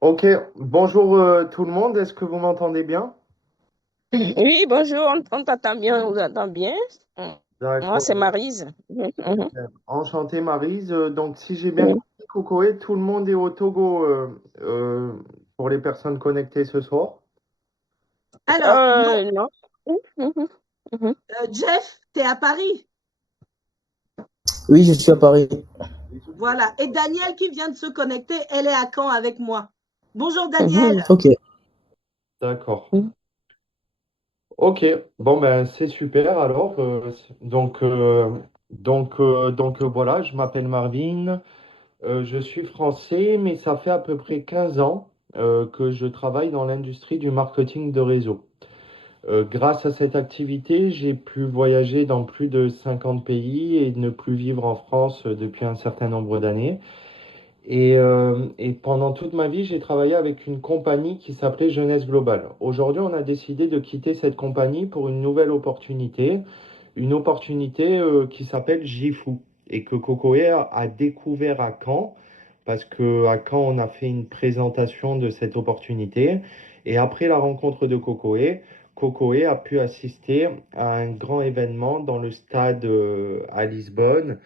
Ok, bonjour tout le monde, est-ce que vous m'entendez bien? Oui, bonjour, on t'entend bien, on vous entend bien. Moi, D'accord, c'est Maryse. Mhm, super. Enchanté Maryse. Donc si j'ai bien mhm. compris, Cocoé, tout le monde est au Togo pour les personnes connectées ce soir. Alors, non, Non. Mhm, mhm. Jeff, tu es à Paris. Oui, je suis à Paris. Voilà. Et Daniel qui vient de se connecter, elle est à Caen avec moi. Bonjour Daniel. Mhm, Ok. D'accord. mhm. Ok, bon ben c'est super alors. Voilà, je m'appelle Marvin, je suis français, mais ça fait à peu près 15 ans que je travaille dans l'industrie du marketing de réseau. Grâce à cette activité, j'ai pu voyager dans plus de 50 pays et ne plus vivre en France depuis un certain nombre d'années. Et pendant toute ma vie, j'ai travaillé avec une compagnie qui s'appelait Jeunesse Globale. Aujourd'hui, on a décidé de quitter cette compagnie pour une nouvelle opportunité, une opportunité qui s'appelle Jifu et que Cocoé a découvert à Caen, parce que à Caen, on a fait une présentation de cette opportunité. Et après la rencontre de Cocoé, Cocoé a pu assister à un grand événement dans le stade à Lisbonne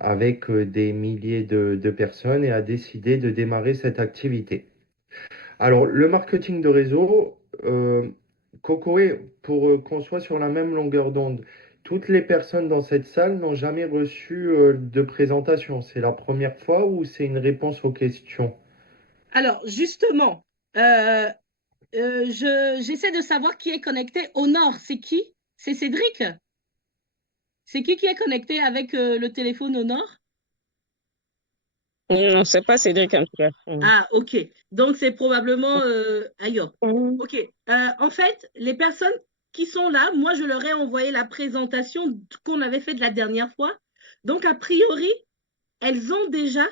avec des milliers de personnes et a décidé de démarrer cette activité. Alors, le marketing de réseau, Cocoé, pour qu'on soit sur la même longueur d'onde, toutes les personnes dans cette salle n'ont jamais reçu de présentation. C'est la première fois ou c'est une réponse aux questions? Alors, justement, euh, j'essaie de savoir qui est connecté au nord. C'est qui? C'est Cédric? C'est qui est connecté avec le téléphone au nord? Non, c'est pas Cédric en tout cas. Mhm. Ah, ok. Donc, c'est probablement ailleurs. Mhm. Ok. En fait, les personnes qui sont là, moi, je leur ai envoyé la présentation qu'on avait faite la dernière fois. Donc, a priori, elles ont déjà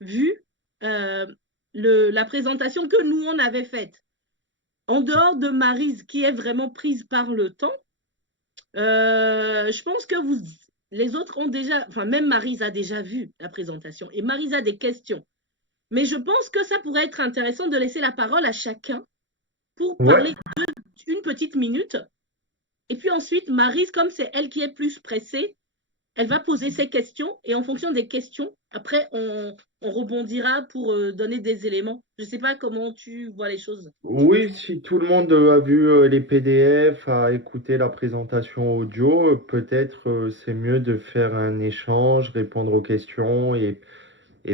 vu euh, la présentation que nous, on avait faite. En dehors de Maryse, qui est vraiment prise par le temps, je pense que les autres ont déjà, enfin, même Maryse a déjà vu la présentation et Maryse a des questions. Mais je pense que ça pourrait être intéressant de laisser la parole à chacun pour Ouais. parler une petite minute. Et puis ensuite, Maryse, comme c'est elle qui est plus pressée, elle va poser ses questions et en fonction des questions, après, on rebondira pour donner des éléments. Je ne sais pas comment tu vois les choses. Oui, si tout le monde a vu les PDF, a écouté la présentation audio, peut-être c'est mieux de faire un échange, répondre aux questions et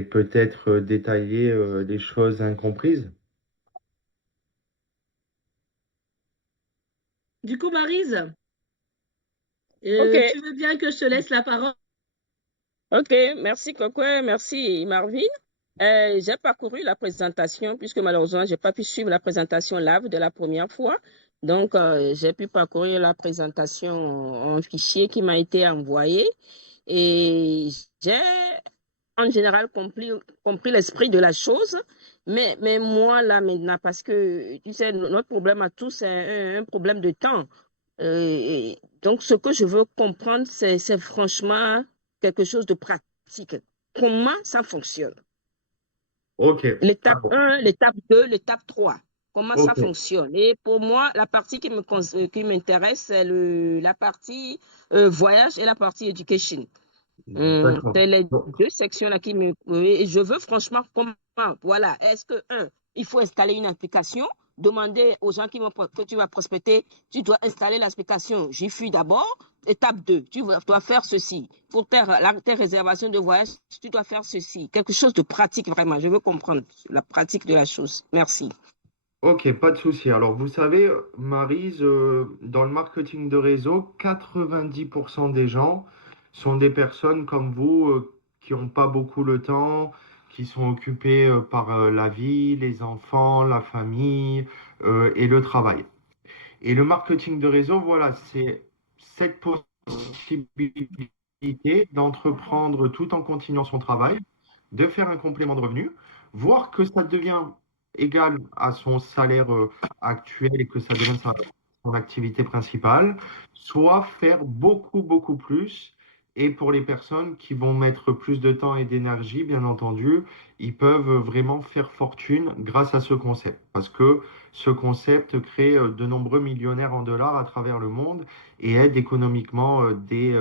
peut-être détailler les choses incomprises. Du coup, Maryse, Ok, tu veux bien que je te laisse la parole? ok, merci Coco, merci Marvin. J'ai parcouru la présentation puisque malheureusement, j'ai pas pu suivre la présentation live de la première fois. Donc, j'ai pu parcourir la présentation en fichier qui m'a été envoyé et j'ai en général compris l'esprit de la chose. Mais moi, là, maintenant, parce que, tu sais, notre problème à tous, c'est un problème de temps. Et donc, ce que je veux comprendre, c'est franchement quelque chose de pratique. Comment ça fonctionne? Ok. L'étape Alors, 1, l'étape 2, l'étape 3. Comment ça ok. fonctionne? Et pour moi, la partie qui m'intéresse, c'est la partie voyage et la partie education. D'accord. C'est les Bon. deux sections-là qui me... oui, et je veux franchement comment. Voilà. Est-ce que, il faut installer une application, demander aux gens que tu vas prospecter, tu dois installer l'application. J'y suis d'abord. Étape 2, dois faire ceci. Pour tes réservations de voyage, tu dois faire ceci. Quelque chose de pratique, vraiment. Je veux comprendre la pratique de la chose. Merci. Ok, pas de souci. Alors, vous savez, Maryse, dans le marketing de réseau, 90% des gens sont des personnes comme vous qui n'ont pas beaucoup le temps, qui sont occupés par la vie, les enfants, la famille et le travail. Et le marketing de réseau, voilà, c'est cette possibilité d'entreprendre tout en continuant son travail, de faire un complément de revenu, voir que ça devient égal à son salaire actuel et que ça devient son activité principale, soit faire beaucoup, beaucoup plus Et pour les personnes qui vont mettre plus de temps et d'énergie, bien entendu, ils peuvent vraiment faire fortune grâce à ce concept. Parce que ce concept crée de nombreux millionnaires en dollars à travers le monde et aide économiquement des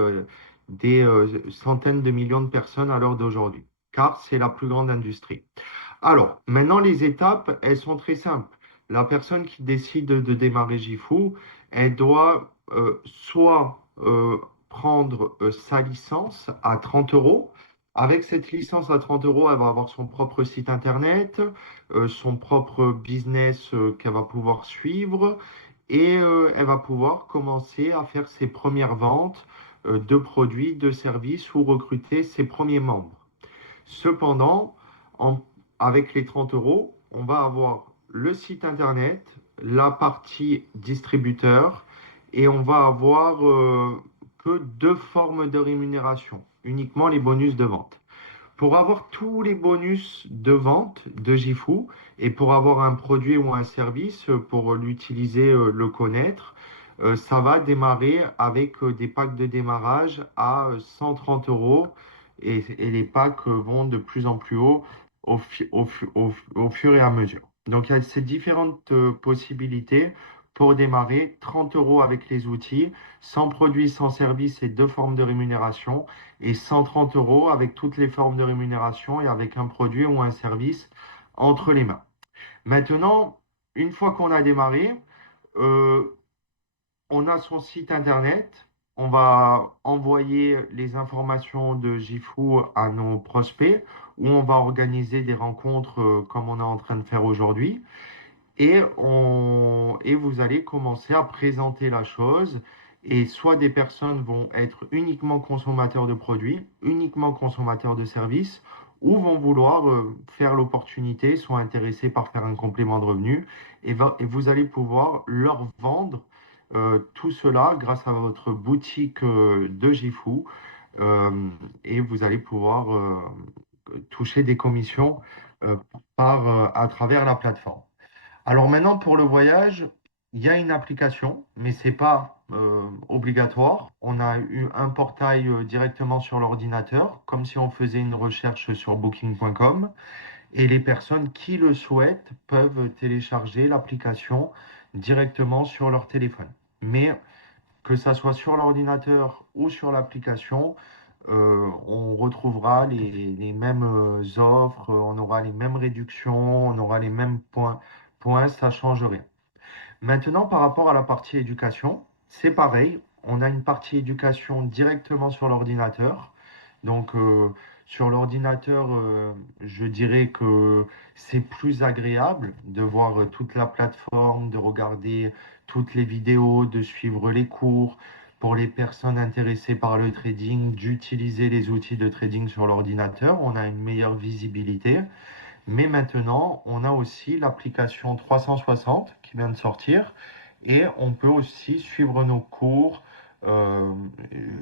centaines de millions de personnes à l'heure d'aujourd'hui. Car c'est la plus grande industrie. Alors, maintenant, les étapes, elles sont très simples. La personne qui décide de démarrer Jifu, elle doit soit prendre sa licence à 30 euros. Avec cette licence à 30 euros, elle va avoir son propre site internet, son propre business qu'elle va pouvoir suivre et elle va pouvoir commencer à faire ses premières ventes de produits, de services ou recruter ses premiers membres. Cependant, en- avec les 30 euros, on va avoir le site internet, la partie distributeur et on va avoir que deux formes de rémunération, uniquement les bonus de vente. Pour avoir tous les bonus de vente de Jifu et pour avoir un produit ou un service, pour l'utiliser, le connaître, ça va démarrer avec des packs de démarrage à 130 euros et les packs vont de plus en plus haut au fur et à mesure. Donc il y a ces différentes possibilités pour démarrer 30 euros avec les outils, sans produit, sans service et deux formes de rémunération et 130 euros avec toutes les formes de rémunération et avec un produit ou un service entre les mains. Maintenant, une fois qu'on a démarré, euh, on a son site internet. On va envoyer les informations de Jifu à nos prospects ou on va organiser des rencontres comme on est en train de faire aujourd'hui. Et vous allez commencer à présenter la chose. Et soit des personnes vont être uniquement consommateurs de produits, uniquement consommateurs de services, ou vont vouloir faire l'opportunité, sont intéressés par faire un complément de revenu. Et vous allez pouvoir leur vendre tout cela grâce à votre boutique de Jifu. euh, et vous allez pouvoir toucher des commissions à travers la plateforme. Alors maintenant, pour le voyage, il y a une application, mais c'est pas obligatoire. On a eu un portail directement sur l'ordinateur, comme si on faisait une recherche sur booking.com. Et les personnes qui le souhaitent peuvent télécharger l'application directement sur leur téléphone. Mais que ça soit sur l'ordinateur ou sur l'application, on retrouvera les mêmes offres, on aura les mêmes réductions, on aura les mêmes points, ça ne change rien. Maintenant, par rapport à la partie éducation, c'est pareil. On a une partie éducation directement sur l'ordinateur. Donc, sur l'ordinateur, je dirais que c'est plus agréable de voir toute la plateforme, de regarder toutes les vidéos, de suivre les cours. Pour les personnes intéressées par le trading, d'utiliser les outils de trading sur l'ordinateur, on a une meilleure visibilité. Mais maintenant, on a aussi l'application 360 qui vient de sortir et on peut aussi suivre nos cours, euh,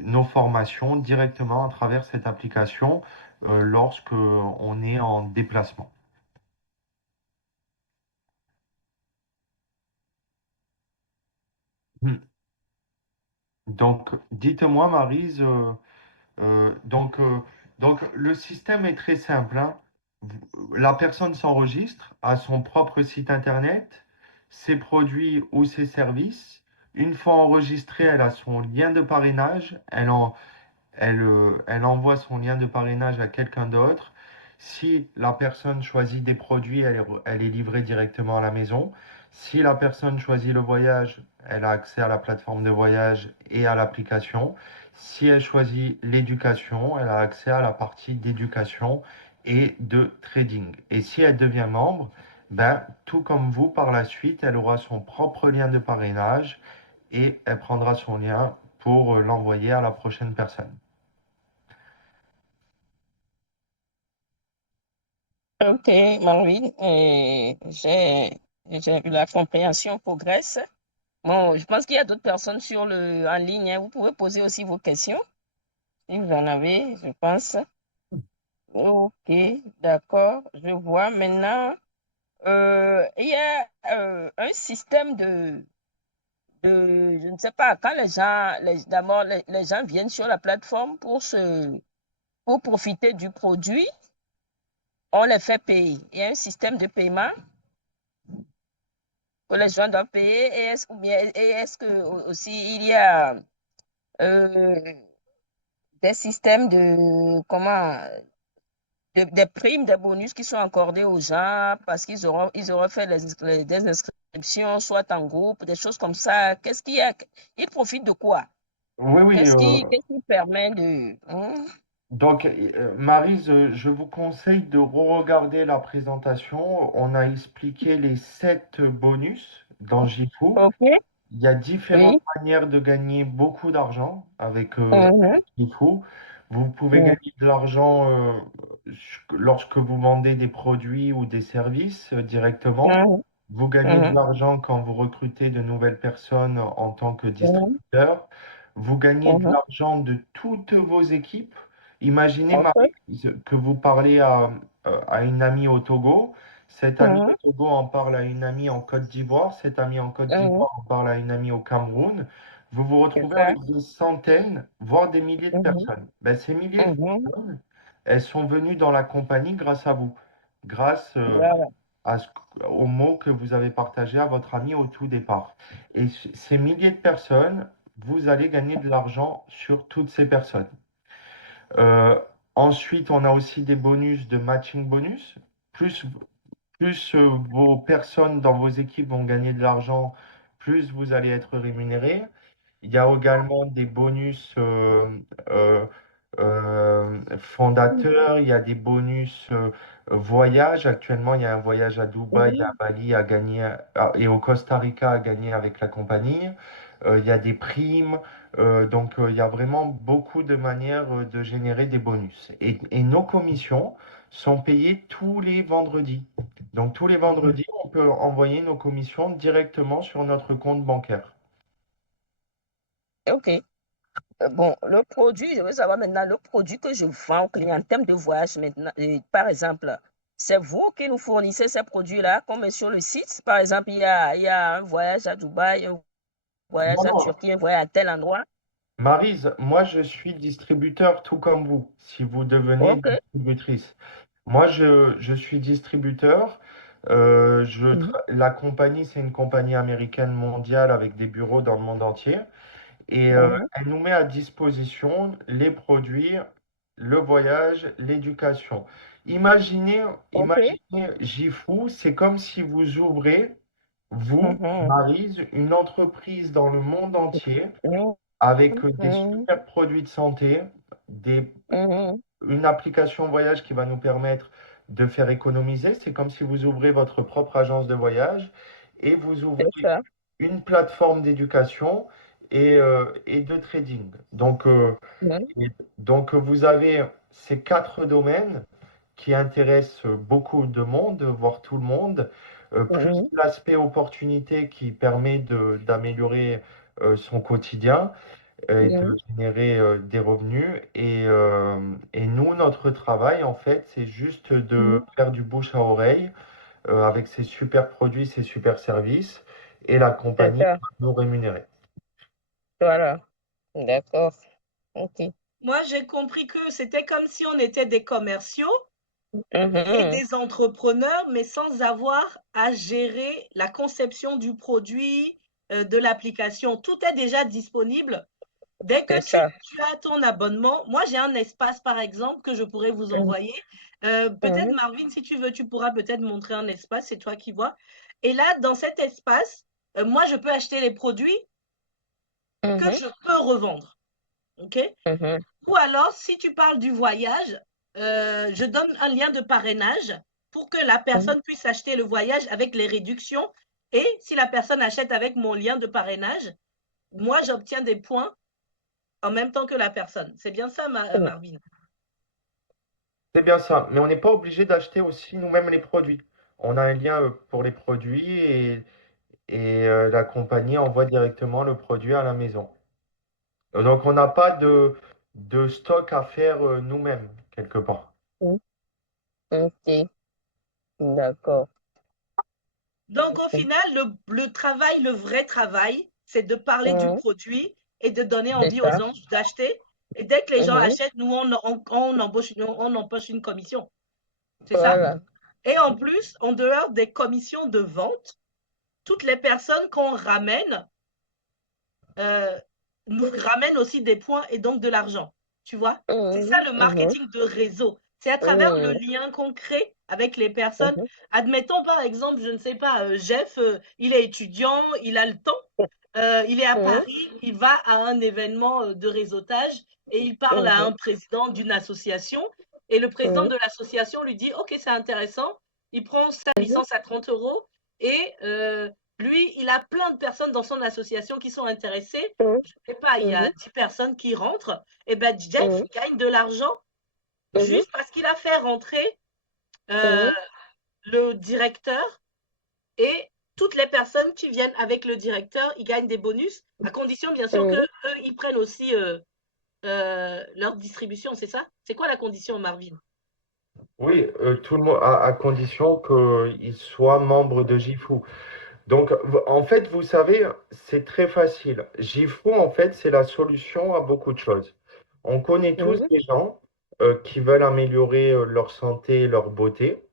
nos formations directement à travers cette application lorsque on est en déplacement. Hmm. Donc, dites-moi, Maryse, Euh, donc, euh, donc, le système est très simple, hein. La personne s'enregistre à son propre site internet, ses produits ou ses services. Une fois enregistrée, elle a son lien de parrainage. Elle envoie son lien de parrainage à quelqu'un d'autre. Si la personne choisit des produits, elle est livrée directement à la maison. Si la personne choisit le voyage, elle a accès à la plateforme de voyage et à l'application. Si elle choisit l'éducation, elle a accès à la partie d'éducation et de trading. Et si elle devient membre, ben, tout comme vous, par la suite, elle aura son propre lien de parrainage et elle prendra son lien pour l'envoyer à la prochaine personne. Ok, Marvin, j'ai eu la compréhension progresse. Bon, je pense qu'il y a d'autres personnes en ligne, hein. Vous pouvez poser aussi vos questions si vous en avez, je pense. Ok, d'accord, je vois. Maintenant, il y a un système je ne sais pas, quand les gens, d'abord, les gens viennent sur la plateforme pour profiter du produit, on les fait payer. Il y a un système de paiement que les gens doivent payer et est-ce que aussi il y a euh, des systèmes des primes, des bonus qui sont accordés aux gens parce ils auront fait des inscriptions, soit en groupe, des choses comme ça. Qu'est-ce qu'il y a? Ils profitent de quoi? Oui, oui. Qu'est-ce qui permet de... Hein? Donc, Maryse, je vous conseille de re-regarder la présentation. On a expliqué les 7 bonus dans JFU. OK, Il y a différentes oui. manières de gagner beaucoup d'argent avec Mhm, JFU. Vous pouvez mhm, gagner de l'argent lorsque vous vendez des produits ou des services directement. mhm, Vous gagnez de mhm, l'argent quand vous recrutez de nouvelles personnes en tant que mhm, distributeur. Vous gagnez de mhm. l'argent de toutes vos équipes. Imaginez, OK. Marie, que vous parlez à une amie au Togo. Cette amie au Mhm, Togo en parle à une amie en Côte d'Ivoire. Cette amie en Côte mhm. d'Ivoire en parle à une amie au Cameroun. Vous vous C'est retrouvez ça. avec des centaines, voire des milliers de Mhm, personnes. Ben, ces milliers de mhm. personnes, elles sont venues dans la compagnie grâce à vous, grâce Voilà. aux mots que vous avez partagés à votre ami au tout départ. Et ces milliers de personnes, vous allez gagner de l'argent sur toutes ces personnes. Euh, Ensuite, on a aussi des bonus de matching bonus. Plus, plus vos personnes dans vos équipes vont gagner de l'argent, plus vous allez être rémunéré. Il y a également des bonus euh, fondateurs, il y a des bonus voyage. Actuellement, il y a un voyage à Dubaï, à Mhm. Bali à gagner et au Costa Rica à gagner avec la compagnie. Il y a des primes. Donc, il y a vraiment beaucoup de manières de générer des bonus. Et nos commissions sont payées tous les vendredis. Donc, tous les vendredis, on peut envoyer nos commissions directement sur notre compte bancaire. OK. Bon, le produit, je veux savoir maintenant le produit que je vends aux clients en termes de voyage maintenant. Par exemple, c'est vous qui nous fournissez ces produits-là, comme sur le site. Par exemple, il y a un voyage à Dubaï, un voyage Non, à non. Turquie, un voyage à tel endroit. Maryse, moi je suis distributeur tout comme vous, si vous devenez OK. distributrice. Moi je suis distributeur. Mhm, La compagnie, c'est une compagnie américaine mondiale avec des bureaux dans le monde entier. Et mhm. elle nous met à disposition les produits, le voyage, l'éducation. OK. Imaginez Jifu, c'est comme si vous ouvrez, vous, Mhm, Maryse, une entreprise dans le monde entier mhm, avec des mhm, super produits de santé, des, mhm. une application voyage qui va nous permettre de faire économiser. C'est comme si vous ouvrez votre propre agence de voyage et vous ouvrez C'est ça. une plateforme d'éducation et de trading. Mhm, Vous avez ces 4 domaines qui intéressent beaucoup de monde, voire tout le monde, plus mhm. l'aspect opportunité qui permet d'améliorer son quotidien et de Mhm, générer des revenus. Et nous, notre travail, en fait, c'est juste de mhm. faire du bouche à oreille avec ces super produits, ces super services, et la C'est compagnie ça. va nous rémunérer. Voilà. D'accord. OK. Moi, j'ai compris que c'était comme si on était des commerciaux et Mhm. des entrepreneurs, mais sans avoir à gérer la conception du produit, de l'application. Tout est déjà disponible. Dès C'est que ça. tu as ton abonnement, moi j'ai un espace par exemple que je pourrais vous Mhm, envoyer. Peut-être mhm, Marvin, si tu veux, tu pourras peut-être montrer un espace, c'est toi qui vois. Et là, dans cet espace, moi je peux acheter les produits que mhm, je peux revendre. OK? mhm. Ou alors, si tu parles du voyage, je donne un lien de parrainage pour que la Mhm. personne puisse acheter le voyage avec les réductions. Et si la personne achète avec mon lien de parrainage, moi, j'obtiens des points en même temps que la personne. C'est bien ça, Marvin? C'est bien ça, mais on n'est pas obligé d'acheter aussi nous-mêmes les produits. On a un lien pour les produits et la compagnie envoie directement le produit à la maison. Donc on n'a pas de stock à faire nous-mêmes, quelque part. Mhm. OK. D'accord. Donc, au final, le travail, le vrai travail, c'est de parler du Mhm. produit et de donner C'est envie aux ça. gens d'acheter. Et dès que les gens Mhm. achètent, nous, on empoche une commission. C'est ça. Voilà. Et en plus, en dehors des commissions de vente, toutes les personnes qu'on ramène euh, nous ramènent aussi des points et donc de l'argent. Tu vois? C'est ça Mhm. le Mhm. marketing de réseau. C'est à travers le Mhm. lien qu'on crée avec les personnes. Mhm. Admettons par exemple, je ne sais pas, Jeff, il est étudiant, il a le temps, il est à Mhm. Paris, il va à un événement de réseautage et il parle à un Mhm. président d'une association et le président de l'association lui dit, OK, c'est intéressant, il prend sa Mhm. licence à 30 euros et lui, il a plein de personnes dans son association qui sont intéressées. Mhm. Je ne sais pas, il y a Mhm. 10 personnes qui rentrent. Et ben Jeff Mhm. gagne de l'argent Mhm. juste parce qu'il a fait rentrer euh, Mhm. le directeur et toutes les personnes qui viennent avec le directeur, ils gagnent des bonus, à condition bien sûr que Mhm. eux, ils prennent aussi leur distribution, c'est ça? C'est quoi la condition, Marvin? Oui, tout le monde, à condition qu'il soit membre de Gifu. Donc, en fait, vous savez, c'est très facile. Gifu, en fait, c'est la solution à beaucoup de choses. On connaît tous Mhm. des gens qui veulent améliorer leur santé, leur beauté.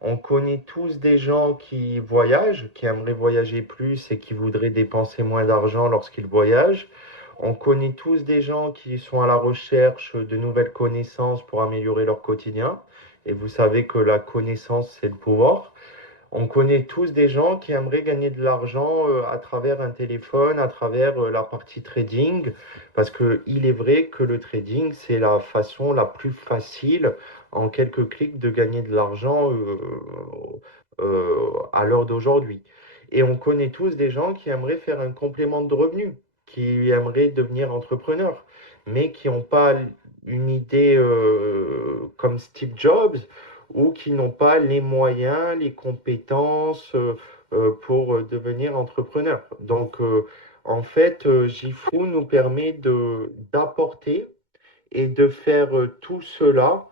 On connaît tous des gens qui voyagent, qui aimeraient voyager plus et qui voudraient dépenser moins d'argent lorsqu'ils voyagent. On connaît tous des gens qui sont à la recherche de nouvelles connaissances pour améliorer leur quotidien. Et vous savez que la connaissance, c'est le pouvoir. On connaît tous des gens qui aimeraient gagner de l'argent à travers un téléphone, à travers la partie trading, parce que il est vrai que le trading, c'est la façon la plus facile, en quelques clics, de gagner de l'argent à l'heure d'aujourd'hui. Et on connaît tous des gens qui aimeraient faire un complément de revenus, qui aimeraient devenir entrepreneurs, mais qui n'ont pas une idée comme Steve Jobs ou qui n'ont pas les moyens, les compétences pour devenir entrepreneur. Donc, en fait, Gifu nous permet d'apporter et de faire tout cela,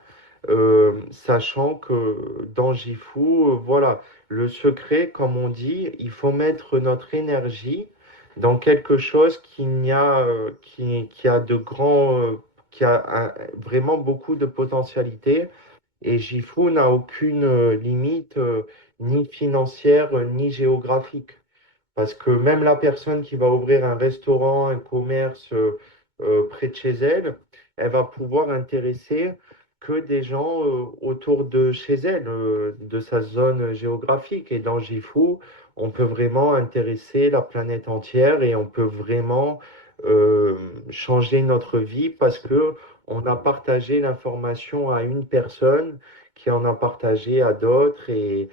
sachant que dans Gifu, voilà, le secret, comme on dit, il faut mettre notre énergie dans quelque chose qui a de grands, qui a vraiment beaucoup de potentialité et Gifu n'a aucune limite, ni financière, ni géographique. Parce que même la personne qui va ouvrir un restaurant, un commerce près de chez elle, elle va pouvoir intéresser que des gens autour de chez elle, de sa zone géographique. Et dans Gifu, on peut vraiment intéresser la planète entière et on peut vraiment euh, changer notre vie parce que on a partagé l'information à une personne qui en a partagé à d'autres et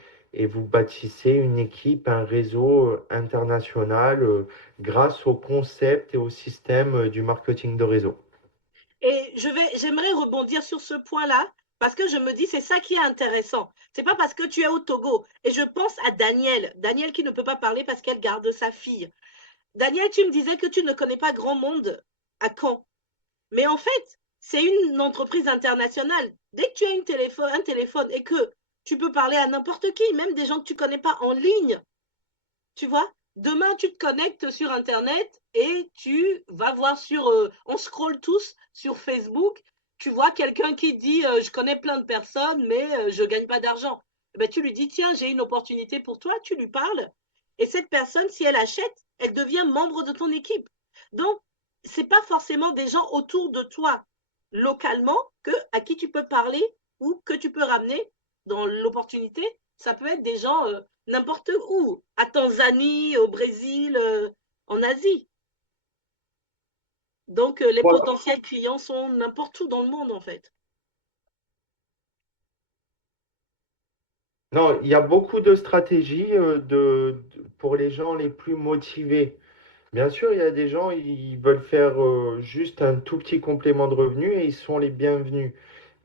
vous bâtissez une équipe, un réseau international grâce au concept et au système du marketing de réseau. Et j'aimerais rebondir sur ce point-là parce que je me dis c'est ça qui est intéressant. C'est pas parce que tu es au Togo et je pense à Daniel qui ne peut pas parler parce qu'elle garde sa fille. Daniel, tu me disais que tu ne connais pas grand monde à Caen, mais en fait c'est une entreprise internationale. Dès que tu as un téléphone et que tu peux parler à n'importe qui, même des gens que tu connais pas en ligne, tu vois, demain, tu te connectes sur Internet et tu vas voir on scrolle tous sur Facebook, tu vois quelqu'un qui dit je connais plein de personnes, mais je ne gagne pas d'argent. Eh ben, tu lui dis tiens, j'ai une opportunité pour toi, tu lui parles. Et cette personne, si elle achète, elle devient membre de ton équipe. Donc, ce n'est pas forcément des gens autour de toi, localement, à qui tu peux parler ou que tu peux ramener dans l'opportunité. Ça peut être des gens n'importe où, à Tanzanie, au Brésil, en Asie. Donc, les Voilà. potentiels clients sont n'importe où dans le monde, en fait. Non, il y a beaucoup de stratégies pour les gens les plus motivés. Bien sûr, il y a des gens, ils veulent faire juste un tout petit complément de revenu et ils sont les bienvenus.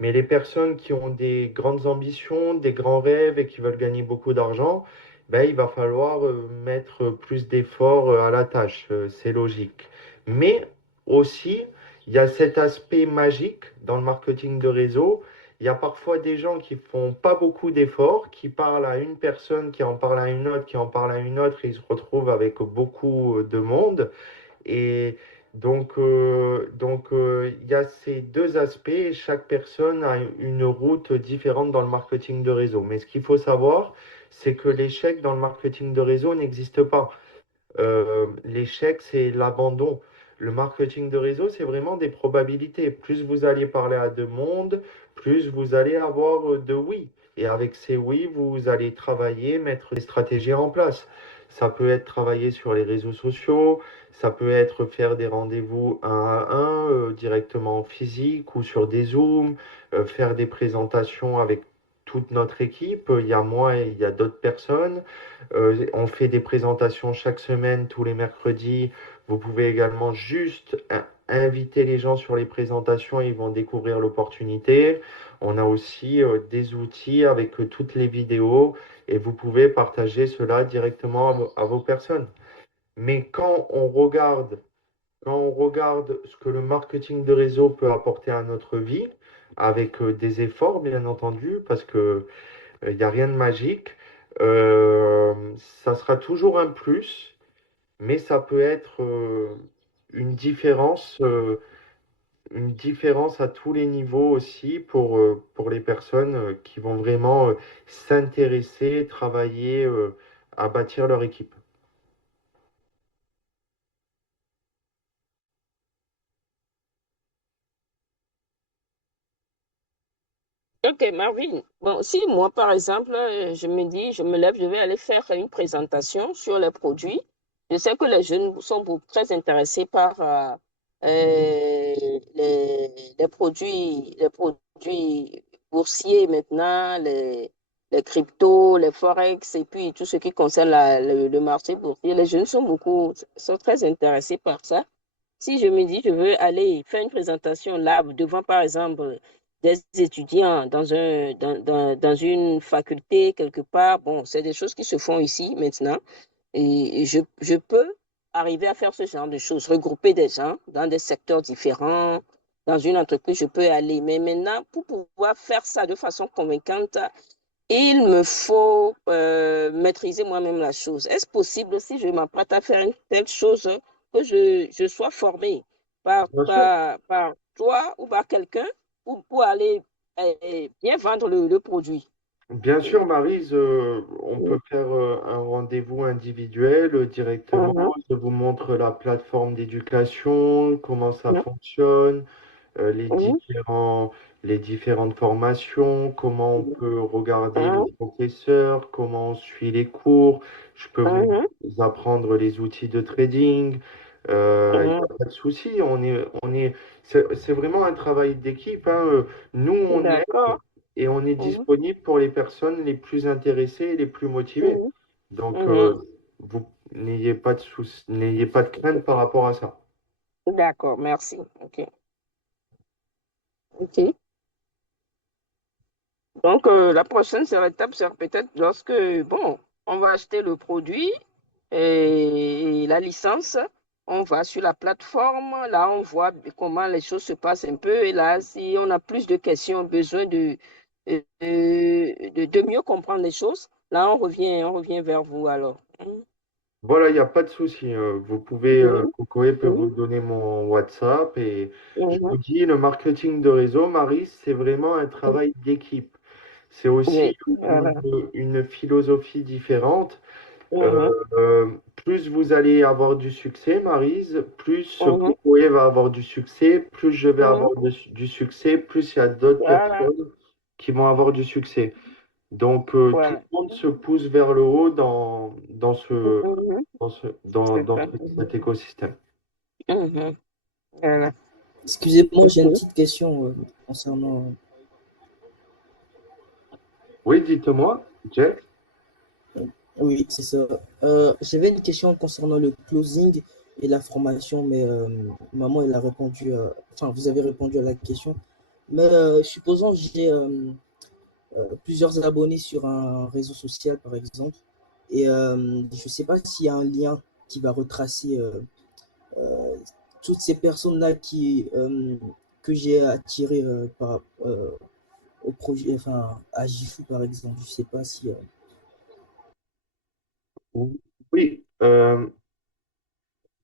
Mais les personnes qui ont des grandes ambitions, des grands rêves et qui veulent gagner beaucoup d'argent, ben, il va falloir mettre plus d'efforts à la tâche. C'est logique. Mais aussi, il y a cet aspect magique dans le marketing de réseau il y a parfois des gens qui font pas beaucoup d'efforts, qui parlent à une personne, qui en parle à une autre, qui en parle à une autre, et ils se retrouvent avec beaucoup de monde. Et il y a ces deux aspects. Et chaque personne a une route différente dans le marketing de réseau. Mais ce qu'il faut savoir, c'est que l'échec dans le marketing de réseau n'existe pas. L'échec, c'est l'abandon. Le marketing de réseau, c'est vraiment des probabilités. Plus vous allez parler à de monde, plus vous allez avoir de oui. Et avec ces oui, vous allez travailler, mettre des stratégies en place. Ça peut être travailler sur les réseaux sociaux, ça peut être faire des rendez-vous un à un, directement en physique ou sur des Zooms, faire des présentations avec toute notre équipe. Il y a moi et il y a d'autres personnes. On fait des présentations chaque semaine, tous les mercredis. Vous pouvez également juste inviter les gens sur les présentations et ils vont découvrir l'opportunité. On a aussi des outils avec toutes les vidéos et vous pouvez partager cela directement à vos personnes. Mais quand on regarde ce que le marketing de réseau peut apporter à notre vie, avec des efforts, bien entendu, parce que il n'y a rien de magique. Ça sera toujours un plus, mais ça peut être une différence à tous les niveaux aussi pour les personnes qui vont vraiment s'intéresser, travailler à bâtir leur équipe. Ok, Marvin. Bon, si moi, par exemple, je me dis, je me lève, je vais aller faire une présentation sur les produits. Je sais que les jeunes sont très intéressés par les produits boursiers maintenant, les cryptos, les forex et puis tout ce qui concerne le marché boursier. Les jeunes sont très intéressés par ça. Si je me dis, je veux aller faire une présentation là devant, par exemple, des étudiants dans une faculté quelque part, bon, c'est des choses qui se font ici maintenant. Et je peux arriver à faire ce genre de choses, regrouper des gens dans des secteurs différents, dans une entreprise, je peux aller. Mais maintenant, pour pouvoir faire ça de façon convaincante, il me faut maîtriser moi-même la chose. Est-ce possible si je m'apprête à faire une telle chose que je sois formé Bien sûr. par toi ou par quelqu'un pour aller bien vendre le produit? Bien sûr, Maryse, on peut faire un rendez-vous individuel directement. Mhm, Je vous montre la plateforme d'éducation, comment ça mhm, fonctionne, mhm, les différentes formations, comment on peut regarder les mhm, professeurs, comment on suit les cours. Je peux vous mhm, apprendre les outils de trading. Il n'y mhm. a pas de souci. C'est vraiment un travail d'équipe, hein. Nous, on est D'accord. et on est Mhm, disponible pour les personnes les plus intéressées et les plus motivées. mhm, Donc, mhm. vous n'ayez pas de souci, n'ayez pas de crainte par rapport à ça. D'accord, merci. OK. OK. Donc, la prochaine étape sera peut-être lorsque, bon, on va acheter le produit et la licence, on va sur la plateforme, là, on voit comment les choses se passent un peu. Et là, si on a plus de questions, besoin de mieux comprendre les choses, là, on revient vers vous alors. Voilà, il n'y a pas de souci. Vous pouvez, Mhm, Cocoé peut vous mhm, donner mon WhatsApp et je mhm, vous dis, le marketing de réseau, Marie, c'est vraiment un travail d'équipe. C'est aussi oui, voilà. une philosophie différente. Euh, Mhm, Plus vous allez avoir du succès, Maryse, plus mhm, Cocoé va avoir du succès, plus je vais mhm, avoir du succès, plus il y a d'autres voilà, personnes qui vont avoir du succès. Donc, tout voilà. le monde se pousse vers le haut Mhm, c'est dans ça. cet écosystème. Mhm, voilà. Excusez-moi, j'ai une Ok. petite question concernant. Oui, dites-moi, Jeff. Oui, c'est ça. J'avais une question concernant le closing et la formation, mais maman, elle a répondu. Enfin, vous avez répondu à la question. Mais supposons que j'ai plusieurs abonnés sur un réseau social, par exemple, et je ne sais pas s'il y a un lien qui va retracer euh, toutes ces personnes-là que j'ai attirées au projet, enfin, à Gifu, par exemple. Je sais pas si. Oui,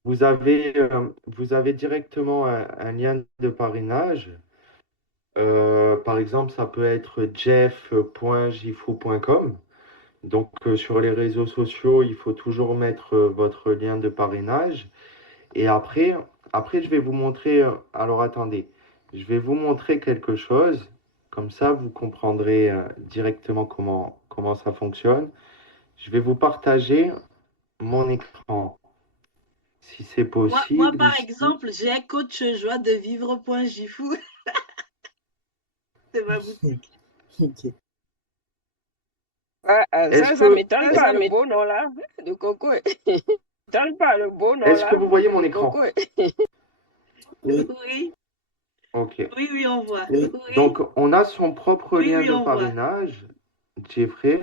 vous avez directement un lien de parrainage. Par exemple, ça peut être jeff.gifu.com. Donc, sur les réseaux sociaux, il faut toujours mettre votre lien de parrainage. Et après, je vais vous montrer. Alors, attendez, je vais vous montrer quelque chose. Comme ça, vous comprendrez directement comment ça fonctionne. Je vais vous partager mon écran, si c'est Moi, possible par ici. exemple, j'ai coach joie de vivre.jifou. C'est ma boutique. Ok. Est-ce Ça que, m'étonne pas le beau nom là de Coco. M'étonne pas le beau nom est-ce que là vous voyez mon de écran? Coco. Oui, Oui, OK. oui, oui, on voit. oui, Donc, on a son propre Oui, lien oui, de on voit. parrainage, Jeffrey.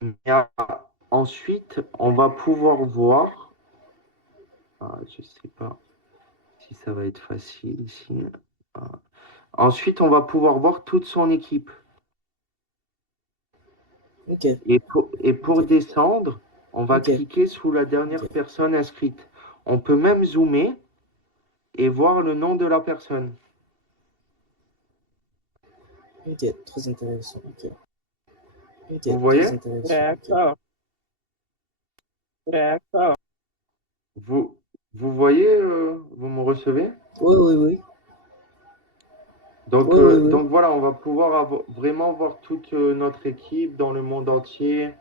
Mais ensuite, on va pouvoir voir. Je ne sais pas si ça va être facile ici. Ah. Ensuite, on va pouvoir voir toute son équipe. ok, Et pour ok, descendre, on va ok, cliquer sous la dernière ok, personne inscrite. On peut même zoomer et voir le nom de la personne. ok, très intéressant, ok, ok, Vous très voyez? intéressant, ok. D'accord, d'accord. Vous, vous voyez, vous me recevez? Oui, oui, oui, Donc, oui, oui, euh, oui, donc voilà, on va pouvoir vraiment voir toute notre équipe dans le monde entier,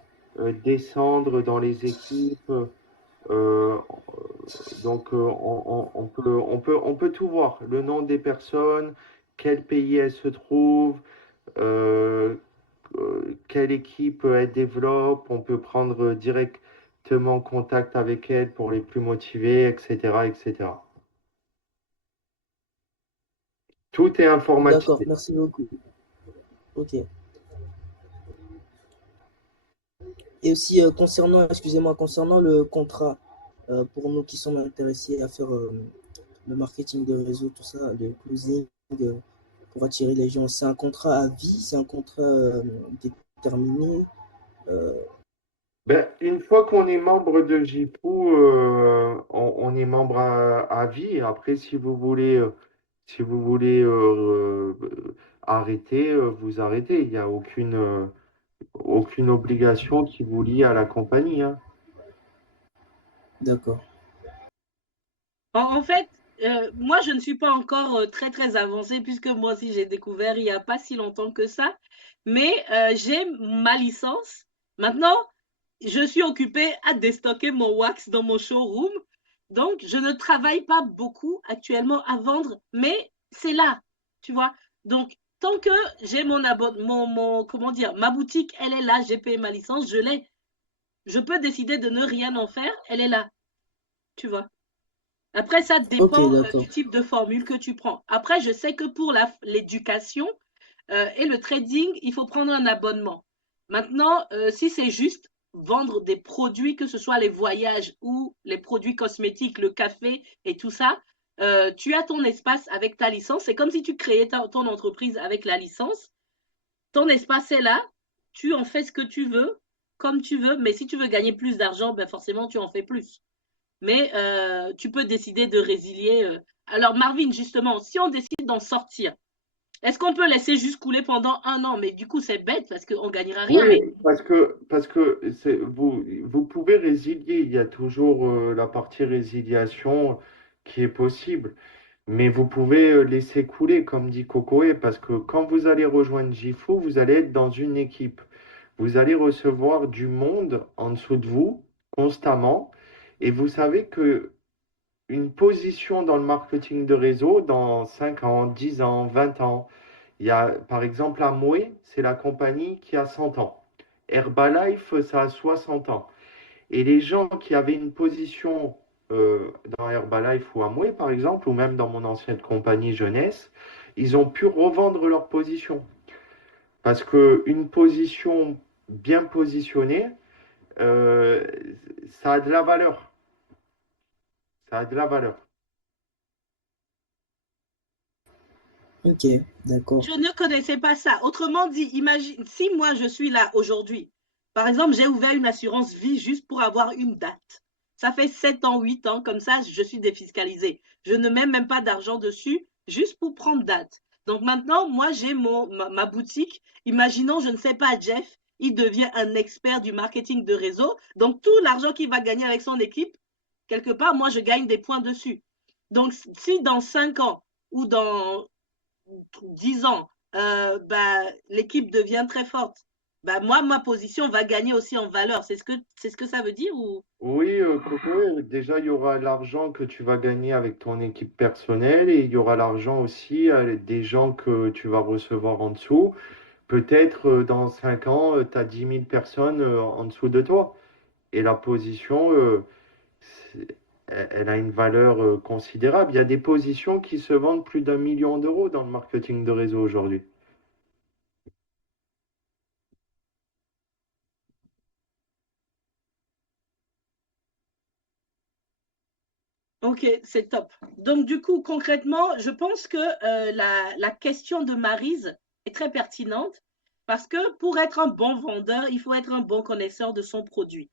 descendre dans les équipes. euh, on peut tout voir. Le nom des personnes, quel pays elles se trouvent, euh, quelle équipe elle développe. On peut prendre directement contact avec elles pour les plus motivés, etc., etc. Tout est d'accord, informatisé. merci beaucoup, ok. Et aussi, excusez-moi, concernant le contrat, pour nous qui sommes intéressés à faire le marketing de réseau, tout ça, le closing, euh, pour attirer les gens, c'est un contrat à vie, c'est un contrat déterminé. euh, Ben, une fois qu'on est membre de JPO, on est membre à vie. Après, si vous voulez arrêter, vous arrêtez. Il n'y a aucune obligation qui vous lie à la compagnie, hein. d'accord. En fait, moi, je ne suis pas encore très, très avancée puisque moi aussi, j'ai découvert il n'y a pas si longtemps que ça. Mais j'ai ma licence. Maintenant, je suis occupée à déstocker mon wax dans mon showroom. Donc, je ne travaille pas beaucoup actuellement à vendre, mais c'est là, tu vois. Donc, tant que j'ai comment dire, ma boutique, elle est là, j'ai payé ma licence, je l'ai. Je peux décider de ne rien en faire, elle est là, tu vois. Après, ça Ok, dépend d'accord. du type de formule que tu prends. Après, je sais que pour l'éducation et le trading, il faut prendre un abonnement. Maintenant, si c'est juste vendre des produits, que ce soit les voyages ou les produits cosmétiques, le café et tout ça, tu as ton espace avec ta licence. C'est comme si tu créais ton entreprise avec la licence. Ton espace est là, tu en fais ce que tu veux, comme tu veux, mais si tu veux gagner plus d'argent, ben forcément, tu en fais plus, mais tu peux décider de résilier. Alors, Marvin, justement, si on décide d'en sortir, est-ce qu'on peut laisser juste couler pendant un an? Mais du coup, c'est bête parce qu'on ne gagnera rien. Oui, Mais parce que vous pouvez résilier. Il y a toujours la partie résiliation qui est possible. Mais vous pouvez laisser couler, comme dit Cocoé, parce que quand vous allez rejoindre Jifu, vous allez être dans une équipe. Vous allez recevoir du monde en dessous de vous constamment. Et vous savez que une position dans le marketing de réseau dans 5 ans, 10 ans, 20 ans, il y a par exemple Amway, c'est la compagnie qui a 100 ans. Herbalife, ça a 60 ans. Et les gens qui avaient une position dans Herbalife ou Amway, par exemple, ou même dans mon ancienne compagnie jeunesse, ils ont pu revendre leur position. Parce qu'une position bien positionnée, euh, ça a de la valeur. Ça a de la valeur. Ok, d'accord. Je ne connaissais pas ça. Autrement dit, imagine, si moi je suis là aujourd'hui, par exemple, j'ai ouvert une assurance vie juste pour avoir une date. Ça fait 7 ans, 8 ans, comme ça, je suis défiscalisée. Je ne mets même pas d'argent dessus, juste pour prendre date. Donc maintenant, moi, j'ai ma boutique. Imaginons, je ne sais pas, Jeff, il devient un expert du marketing de réseau. Donc tout l'argent qu'il va gagner avec son équipe, quelque part, moi, je gagne des points dessus. Donc si dans 5 ans ou dans 10 ans, l'équipe devient très forte, moi, ma position va gagner aussi en valeur. C'est ce que ça veut dire ou... Oui, Coco, déjà, il y aura l'argent que tu vas gagner avec ton équipe personnelle et il y aura l'argent aussi des gens que tu vas recevoir en dessous. Peut-être dans 5 ans, tu as 10 000 personnes en dessous de toi. Et la position, elle a une valeur considérable. Il y a des positions qui se vendent plus d'1 million d'euros dans le marketing de réseau aujourd'hui. Ok, c'est top. Donc, du coup, concrètement, je pense que la question de Maryse est très pertinente parce que pour être un bon vendeur, il faut être un bon connaisseur de son produit.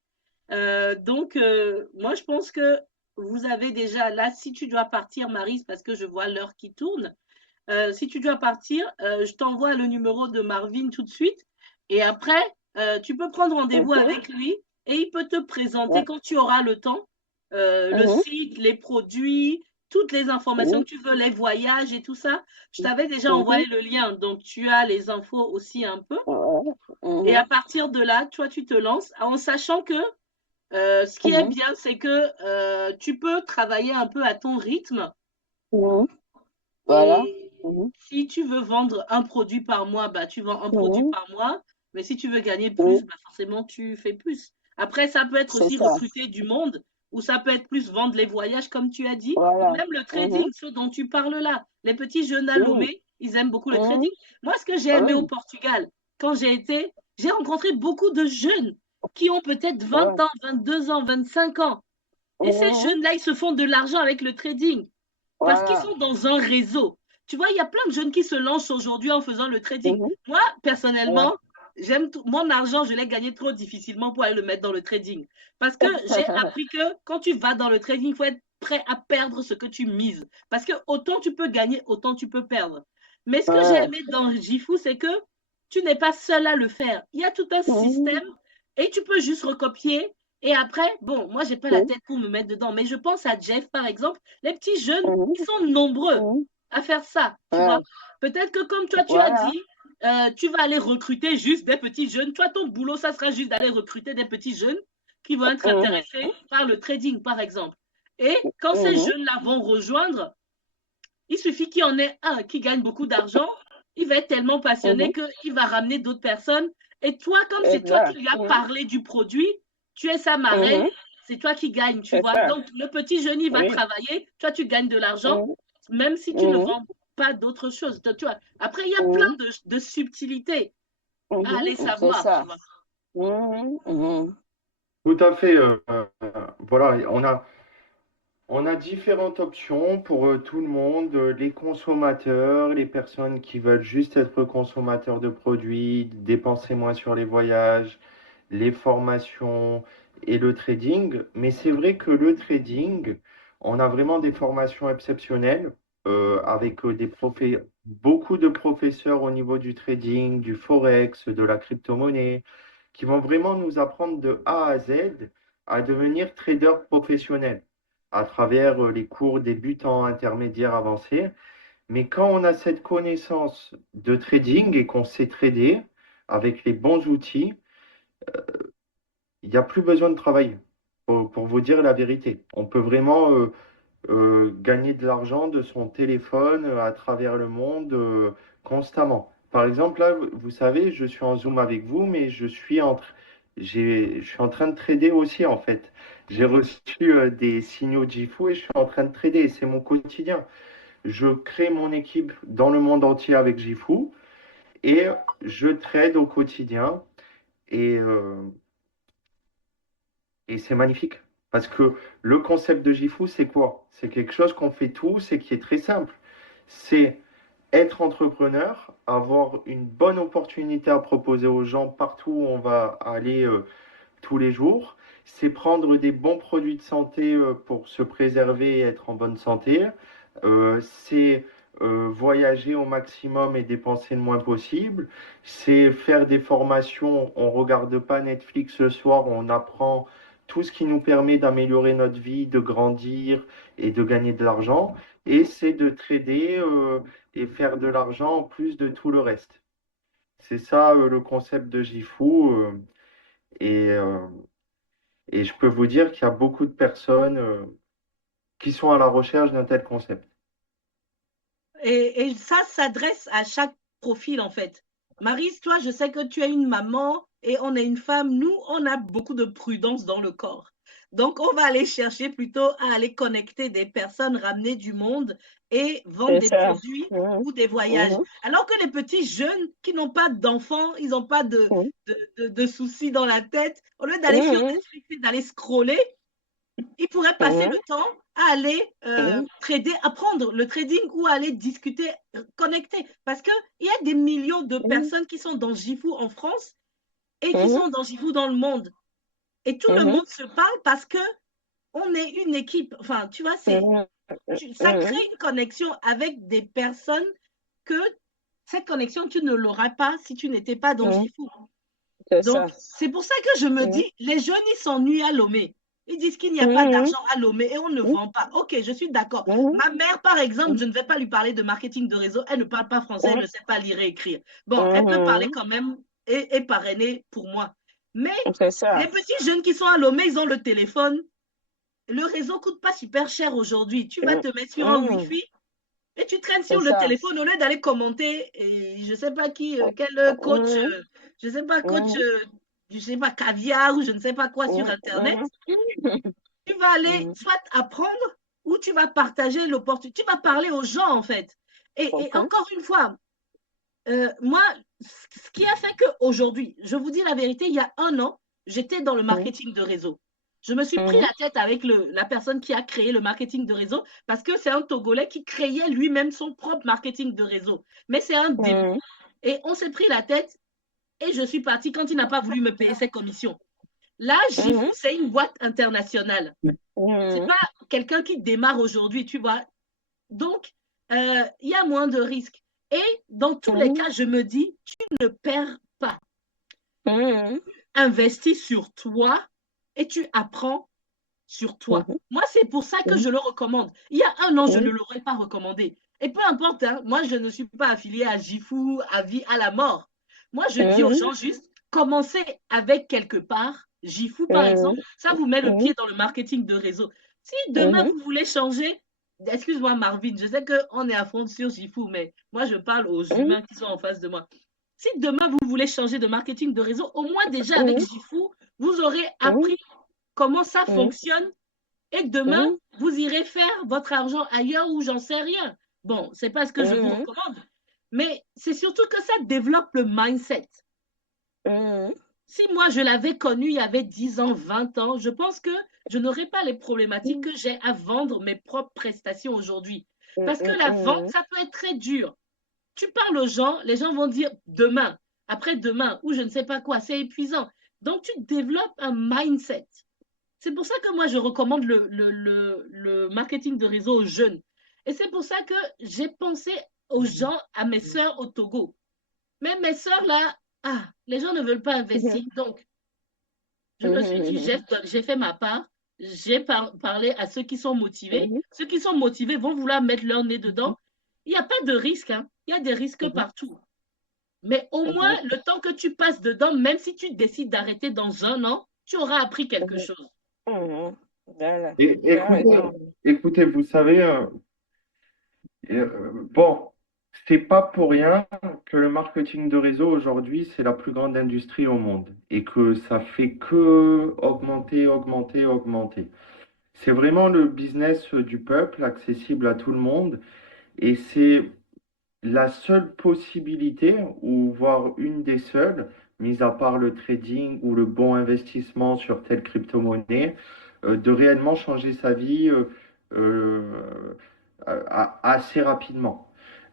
Moi, je pense que vous avez déjà, là, si tu dois partir, Maryse, parce que je vois l'heure qui tourne, si tu dois partir, je t'envoie le numéro de Marvin tout de suite. Et après, tu peux prendre rendez-vous Ok. avec lui et il peut te présenter Ouais. quand tu auras le temps, le Mhm. site, les produits, toutes les informations Mhm. que tu veux, les voyages et tout ça. Je t'avais déjà envoyé Mhm. le lien, donc tu as les infos aussi un peu. Ouais. Et à Mhm. partir de là, toi, tu te lances en sachant que ce qui est Mhm. bien, c'est que tu peux travailler un peu à ton rythme Mhm. Voilà. et Mhm. si tu veux vendre un produit par mois, tu vends un produit Mhm. par mois. Mais si tu veux gagner plus, Oui, forcément, tu fais plus. Après, ça peut être c'est aussi ça. recruter du monde ou ça peut être plus vendre les voyages, comme tu as dit, ou Voilà. même le Mhm. trading, ce dont tu parles là. Les petits jeunes à Oui. Lomé, ils aiment beaucoup le Mhm. trading. Moi, ce que j'ai aimé au Oui. Portugal, quand j'ai été, j'ai rencontré beaucoup de jeunes qui ont peut-être 20 Ouais. ans, 22 ans, 25 ans. Et ces Mhm. jeunes-là, ils se font de l'argent avec le trading parce qu'ils Voilà. sont dans un réseau. Tu vois, il y a plein de jeunes qui se lancent aujourd'hui en faisant le trading. Mhm. Moi, Ouais. personnellement, j'aime mon argent, je l'ai gagné trop difficilement pour aller le mettre dans le trading. Parce que j'ai appris que quand tu vas dans le trading, il faut être prêt à perdre ce que tu mises. Parce que autant tu peux gagner, autant tu peux perdre. Mais ce que j'ai Ouais. aimé dans Jifu, c'est que tu n'es pas seul à le faire. Il y a tout un Mhm. système et tu peux juste recopier. Et après, bon, moi, j'ai pas la Mhm. tête pour me mettre dedans, mais je pense à Jeff, par exemple. Les petits jeunes, Mhm. ils sont nombreux Mhm. à faire ça, tu vois. Ouais. Peut-être que comme toi, tu as Voilà. dit, tu vas aller recruter juste des petits jeunes. Toi, ton boulot, ça sera juste d'aller recruter des petits jeunes qui vont être Mhm. intéressés par le trading, par exemple. Et quand ces Mhm. jeunes-là vont rejoindre, il suffit qu'il y en ait un qui gagne beaucoup d'argent, il va être tellement passionné Mhm. qu'il va ramener d'autres personnes. Et toi, comme c'est toi qui Exact. lui as Mhm. parlé du produit, tu es sa marraine, Mhm. c'est toi qui gagne, tu C'est vois. ça. Donc, le petit jeune, il va Oui. travailler, toi, tu gagnes de l'argent, Mhm. même si tu ne Mhm. vends pas d'autres choses. Tu vois. Après, il y a plein Mhm. de subtilités à aller Mhm. C'est savoir, tu ça. vois. Mhm. Mhm. Tout à fait. Voilà, on a différentes options pour tout le monde, les consommateurs, les personnes qui veulent juste être consommateurs de produits, dépenser moins sur les voyages, les formations et le trading. Mais c'est vrai que le trading, on a vraiment des formations exceptionnelles avec beaucoup de professeurs au niveau du trading, du forex, de la crypto-monnaie, qui vont vraiment nous apprendre de A à Z à devenir trader professionnel à travers les cours débutants, intermédiaires, avancés. Mais quand on a cette connaissance de trading et qu'on sait trader avec les bons outils, il n'y a plus besoin de travailler, pour vous dire la vérité. On peut vraiment gagner de l'argent de son téléphone à travers le monde constamment. Par exemple, là, vous savez, je suis en Zoom avec vous, mais je suis en train de trader aussi, en fait. J'ai reçu des signaux Jifu et je suis en train de trader. C'est mon quotidien. Je crée mon équipe dans le monde entier avec Jifu et je trade au quotidien. Et, et c'est magnifique. Parce que le concept de Jifu, c'est quoi? C'est quelque chose qu'on fait tous et qui est très simple. C'est être entrepreneur, avoir une bonne opportunité à proposer aux gens partout où on va aller tous les jours. C'est prendre des bons produits de santé pour se préserver et être en bonne santé. C'est voyager au maximum et dépenser le moins possible. C'est faire des formations. On ne regarde pas Netflix le soir, on apprend tout ce qui nous permet d'améliorer notre vie, de grandir et de gagner de l'argent. Et c'est de trader et faire de l'argent en plus de tout le reste. C'est ça le concept de Jifu. Et, euh, et je peux vous dire qu'il y a beaucoup de personnes qui sont à la recherche d'un tel concept. Et ça s'adresse à chaque profil, en fait. Maryse, toi, je sais que tu es une maman et on est une femme. Nous, on a beaucoup de prudence dans le corps. Donc, on va aller chercher plutôt à aller connecter des personnes, ramener du monde et vendre C'est des ça. produits Mhm, ou des voyages. mhm, Alors que les petits jeunes qui n'ont pas d'enfants, ils n'ont pas de soucis dans la tête, au lieu d'aller sur mhm, Netflix et d'aller scroller, il pourrait passer mhm, le temps à aller mhm, trader, apprendre le trading ou aller discuter, connecter. Parce qu'il y a des millions de mhm, personnes qui sont dans Jifu en France et qui mhm, sont dans Jifu dans le monde. Et tout le mhm, monde se parle parce que on est une équipe. Enfin, tu vois, mhm, ça crée mhm, une connexion avec des personnes que cette connexion, tu ne l'auras pas si tu n'étais pas dans mhm. Jifu. C'est Donc, ça. c'est pour ça que je me Mhm, dis, les jeunes, ils s'ennuient à Lomé. Ils disent qu'il n'y a pas mhm, d'argent à Lomé et on ne vend pas. Ok, je suis d'accord. mhm, Ma mère, par exemple, mhm, je ne vais pas lui parler de marketing de réseau. Elle ne parle pas français, elle mhm, ne sait pas lire et écrire. Bon, elle peut parler mhm. quand même et parrainer pour moi. Mais C'est ça. les petits jeunes qui sont à Lomé, ils ont le téléphone. Le réseau ne coûte pas super cher aujourd'hui. Tu vas Mhm, te mettre sur un mhm. Wi-Fi et tu traînes C'est sur le ça. téléphone au lieu d'aller commenter, et je ne sais pas qui, quel coach, Mhm, je ne sais pas, coach, mhm, je sais pas, caviar ou je ne sais pas quoi sur mhm, Internet. mhm, Tu vas aller mhm. soit apprendre ou tu vas partager l'opportunité. Tu vas parler aux gens, en fait. Et Ok. encore une fois, moi, ce qui a fait qu'aujourd'hui, je vous dis la vérité, il y a un an, j'étais dans le Mhm, marketing de réseau. Je me suis pris mhm, la tête avec la personne qui a créé le marketing de réseau parce que c'est un Togolais qui créait lui-même son propre marketing de réseau. Mais c'est un début. mhm, Et on s'est pris la tête et je suis partie quand il n'a pas voulu me payer ses commissions. Là, Jifu, mhm, c'est une boîte internationale. C'est mhm, pas quelqu'un qui démarre aujourd'hui, tu vois. Donc, il y a moins de risques. Et dans tous les mhm, cas, je me dis, tu ne perds pas. mhm, Investis sur toi et tu apprends sur toi. mhm, Moi, c'est pour ça que mhm, je le recommande. Il y a un an, je ne mhm, l'aurais pas recommandé. Et peu importe, hein, moi, je ne suis pas affiliée à Jifu, à vie, à la mort. Moi, je dis aux mhm, gens juste, commencez avec quelque part. Jifu, par exemple, mhm, ça vous met le mhm, pied dans le marketing de réseau. Si demain, mhm, vous voulez changer, excuse-moi, Marvin, je sais qu'on est à fond sur Jifu, mais moi, je parle aux mhm, humains qui sont en face de moi. Si demain, vous voulez changer de marketing de réseau, au moins déjà avec mhm, Jifu, vous aurez mhm, appris comment ça mhm, fonctionne et demain, mhm, vous irez faire votre argent ailleurs ou j'en sais rien. Bon, c'est pas ce que je vous mhm, recommande, mais c'est surtout que ça développe le mindset. mhm, Si moi, je l'avais connu il y avait 10 ans, 20 ans, je pense que je n'aurais pas les problématiques mhm, que j'ai à vendre mes propres prestations aujourd'hui. Parce que mhm, la vente, mhm. ça peut être très dur. Tu parles aux gens, les gens vont dire demain, après-demain, ou je ne sais pas quoi, c'est épuisant. Donc, tu développes un mindset. C'est pour ça que moi, je recommande le marketing de réseau aux jeunes. Et c'est pour ça que j'ai pensé aux gens, à mes sœurs au Togo. Mais mes sœurs, là, les gens ne veulent pas investir. Donc, je me suis dit, j'ai fait ma part. J'ai parlé à ceux qui sont motivés. Ceux qui sont motivés vont vouloir mettre leur nez dedans. Il n'y a pas de risque, hein. Il y a des risques partout. Mais au moins, le temps que tu passes dedans, même si tu décides d'arrêter dans un an, tu auras appris quelque chose. Voilà. Et Tu as raison. écoutez, vous savez, bon, c'est pas pour rien que le marketing de réseau aujourd'hui, c'est la plus grande industrie au monde et que ça fait que augmenter, augmenter, augmenter. C'est vraiment le business du peuple, accessible à tout le monde et c'est la seule possibilité, ou voire une des seules, mis à part le trading ou le bon investissement sur telle crypto-monnaie, de réellement changer sa vie euh, assez rapidement.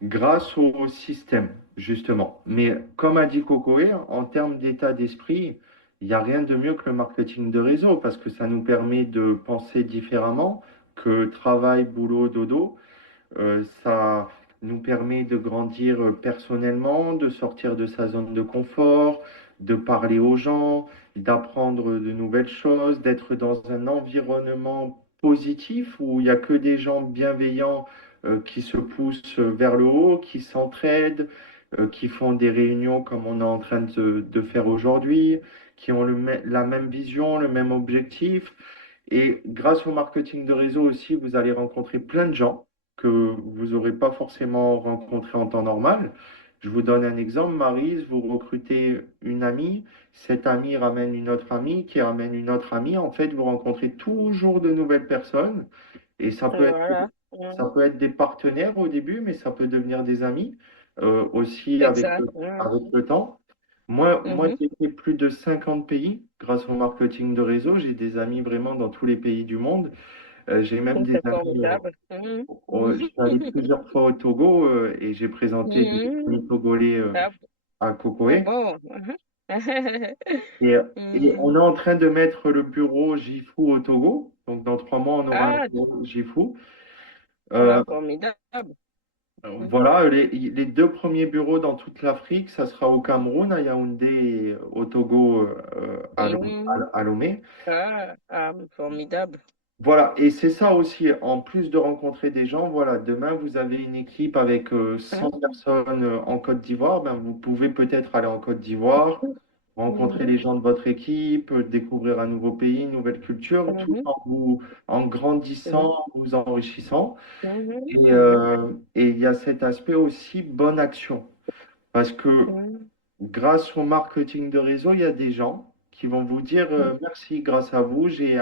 grâce au système, justement. Mais comme a dit Cocoé, en termes d'état d'esprit, il n'y a rien de mieux que le marketing de réseau parce que ça nous permet de penser différemment que travail, boulot, dodo. Ça nous permet de grandir personnellement, de sortir de sa zone de confort, de parler aux gens, d'apprendre de nouvelles choses, d'être dans un environnement positif où il n'y a que des gens bienveillants qui se poussent vers le haut, qui s'entraident, qui font des réunions comme on est en train de faire aujourd'hui, qui ont la même vision, le même objectif. Et grâce au marketing de réseau aussi, vous allez rencontrer plein de gens que vous n'aurez pas forcément rencontrés en temps normal. Je vous donne un exemple, Maryse, vous recrutez une amie, cette amie ramène une autre amie, qui ramène une autre amie. En fait, vous rencontrez toujours de nouvelles personnes et Voilà. ça peut être des partenaires au début, mais ça peut devenir des amis aussi Exact. avec le temps. Moi, Mhm. j'ai fait plus de 50 pays grâce au marketing de réseau. J'ai des amis vraiment dans tous les pays du monde. J'ai même des C'est amis. formidable. Mhm. Je suis allé plusieurs fois au Togo et j'ai présenté des Mhm. amis togolais Ah, à ah Cocoé. bon. Mhm. Et on Mhm. est en train de mettre le bureau Gifu au Togo. Donc, dans 3 mois, on aura un Ah, bureau Gifu. ah, Euh, formidable. Mhm. voilà, les deux premiers bureaux dans toute l'Afrique, ça sera au Cameroun, à Yaoundé et au Togo, Mhm. à Lomé. Ah, ah, formidable. Voilà, et c'est ça aussi, en plus de rencontrer des gens, voilà, demain vous avez une équipe avec 100 Mhm. personnes en Côte d'Ivoire, ben, vous pouvez peut-être aller en Côte d'Ivoire, rencontrer Mhm. les gens de votre équipe, découvrir un nouveau pays, une nouvelle culture, tout Mhm. en Mhm. grandissant, vous enrichissant. Mhm. Et il y a cet aspect aussi bonne action, parce que Mhm. grâce au marketing de réseau, il y a des gens qui vont vous dire merci, grâce à vous, j'ai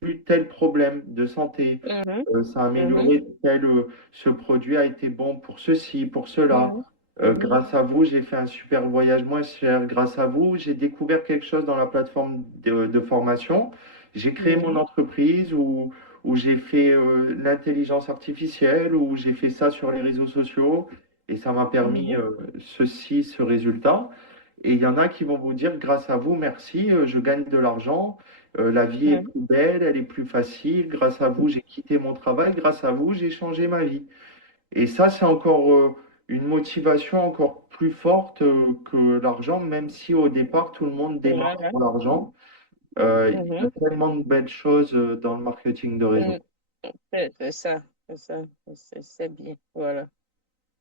plus tel problème de santé, Mhm. ça a Mhm. amélioré tel, ce produit a été bon pour ceci, pour cela. Mhm. Mhm. Grâce à vous, j'ai fait un super voyage moins cher. Grâce à vous, j'ai découvert quelque chose dans la plateforme de formation. J'ai créé mon Mhm. entreprise où j'ai fait l'intelligence artificielle, où j'ai fait ça sur les réseaux sociaux et ça m'a permis Mhm. ceci, ce résultat. Et il y en a qui vont vous dire, grâce à vous, merci, je gagne de l'argent, la vie est Mhm. plus belle, elle est plus facile, grâce à vous, j'ai quitté mon travail, grâce à vous, j'ai changé ma vie. Et ça, c'est encore une motivation encore plus forte que l'argent, même si au départ, tout le monde démarre Voilà. pour l'argent. Il y a Mhm. tellement de belles choses dans le marketing de réseau. Mhm. C'est ça. C'est ça. C'est bien. Voilà.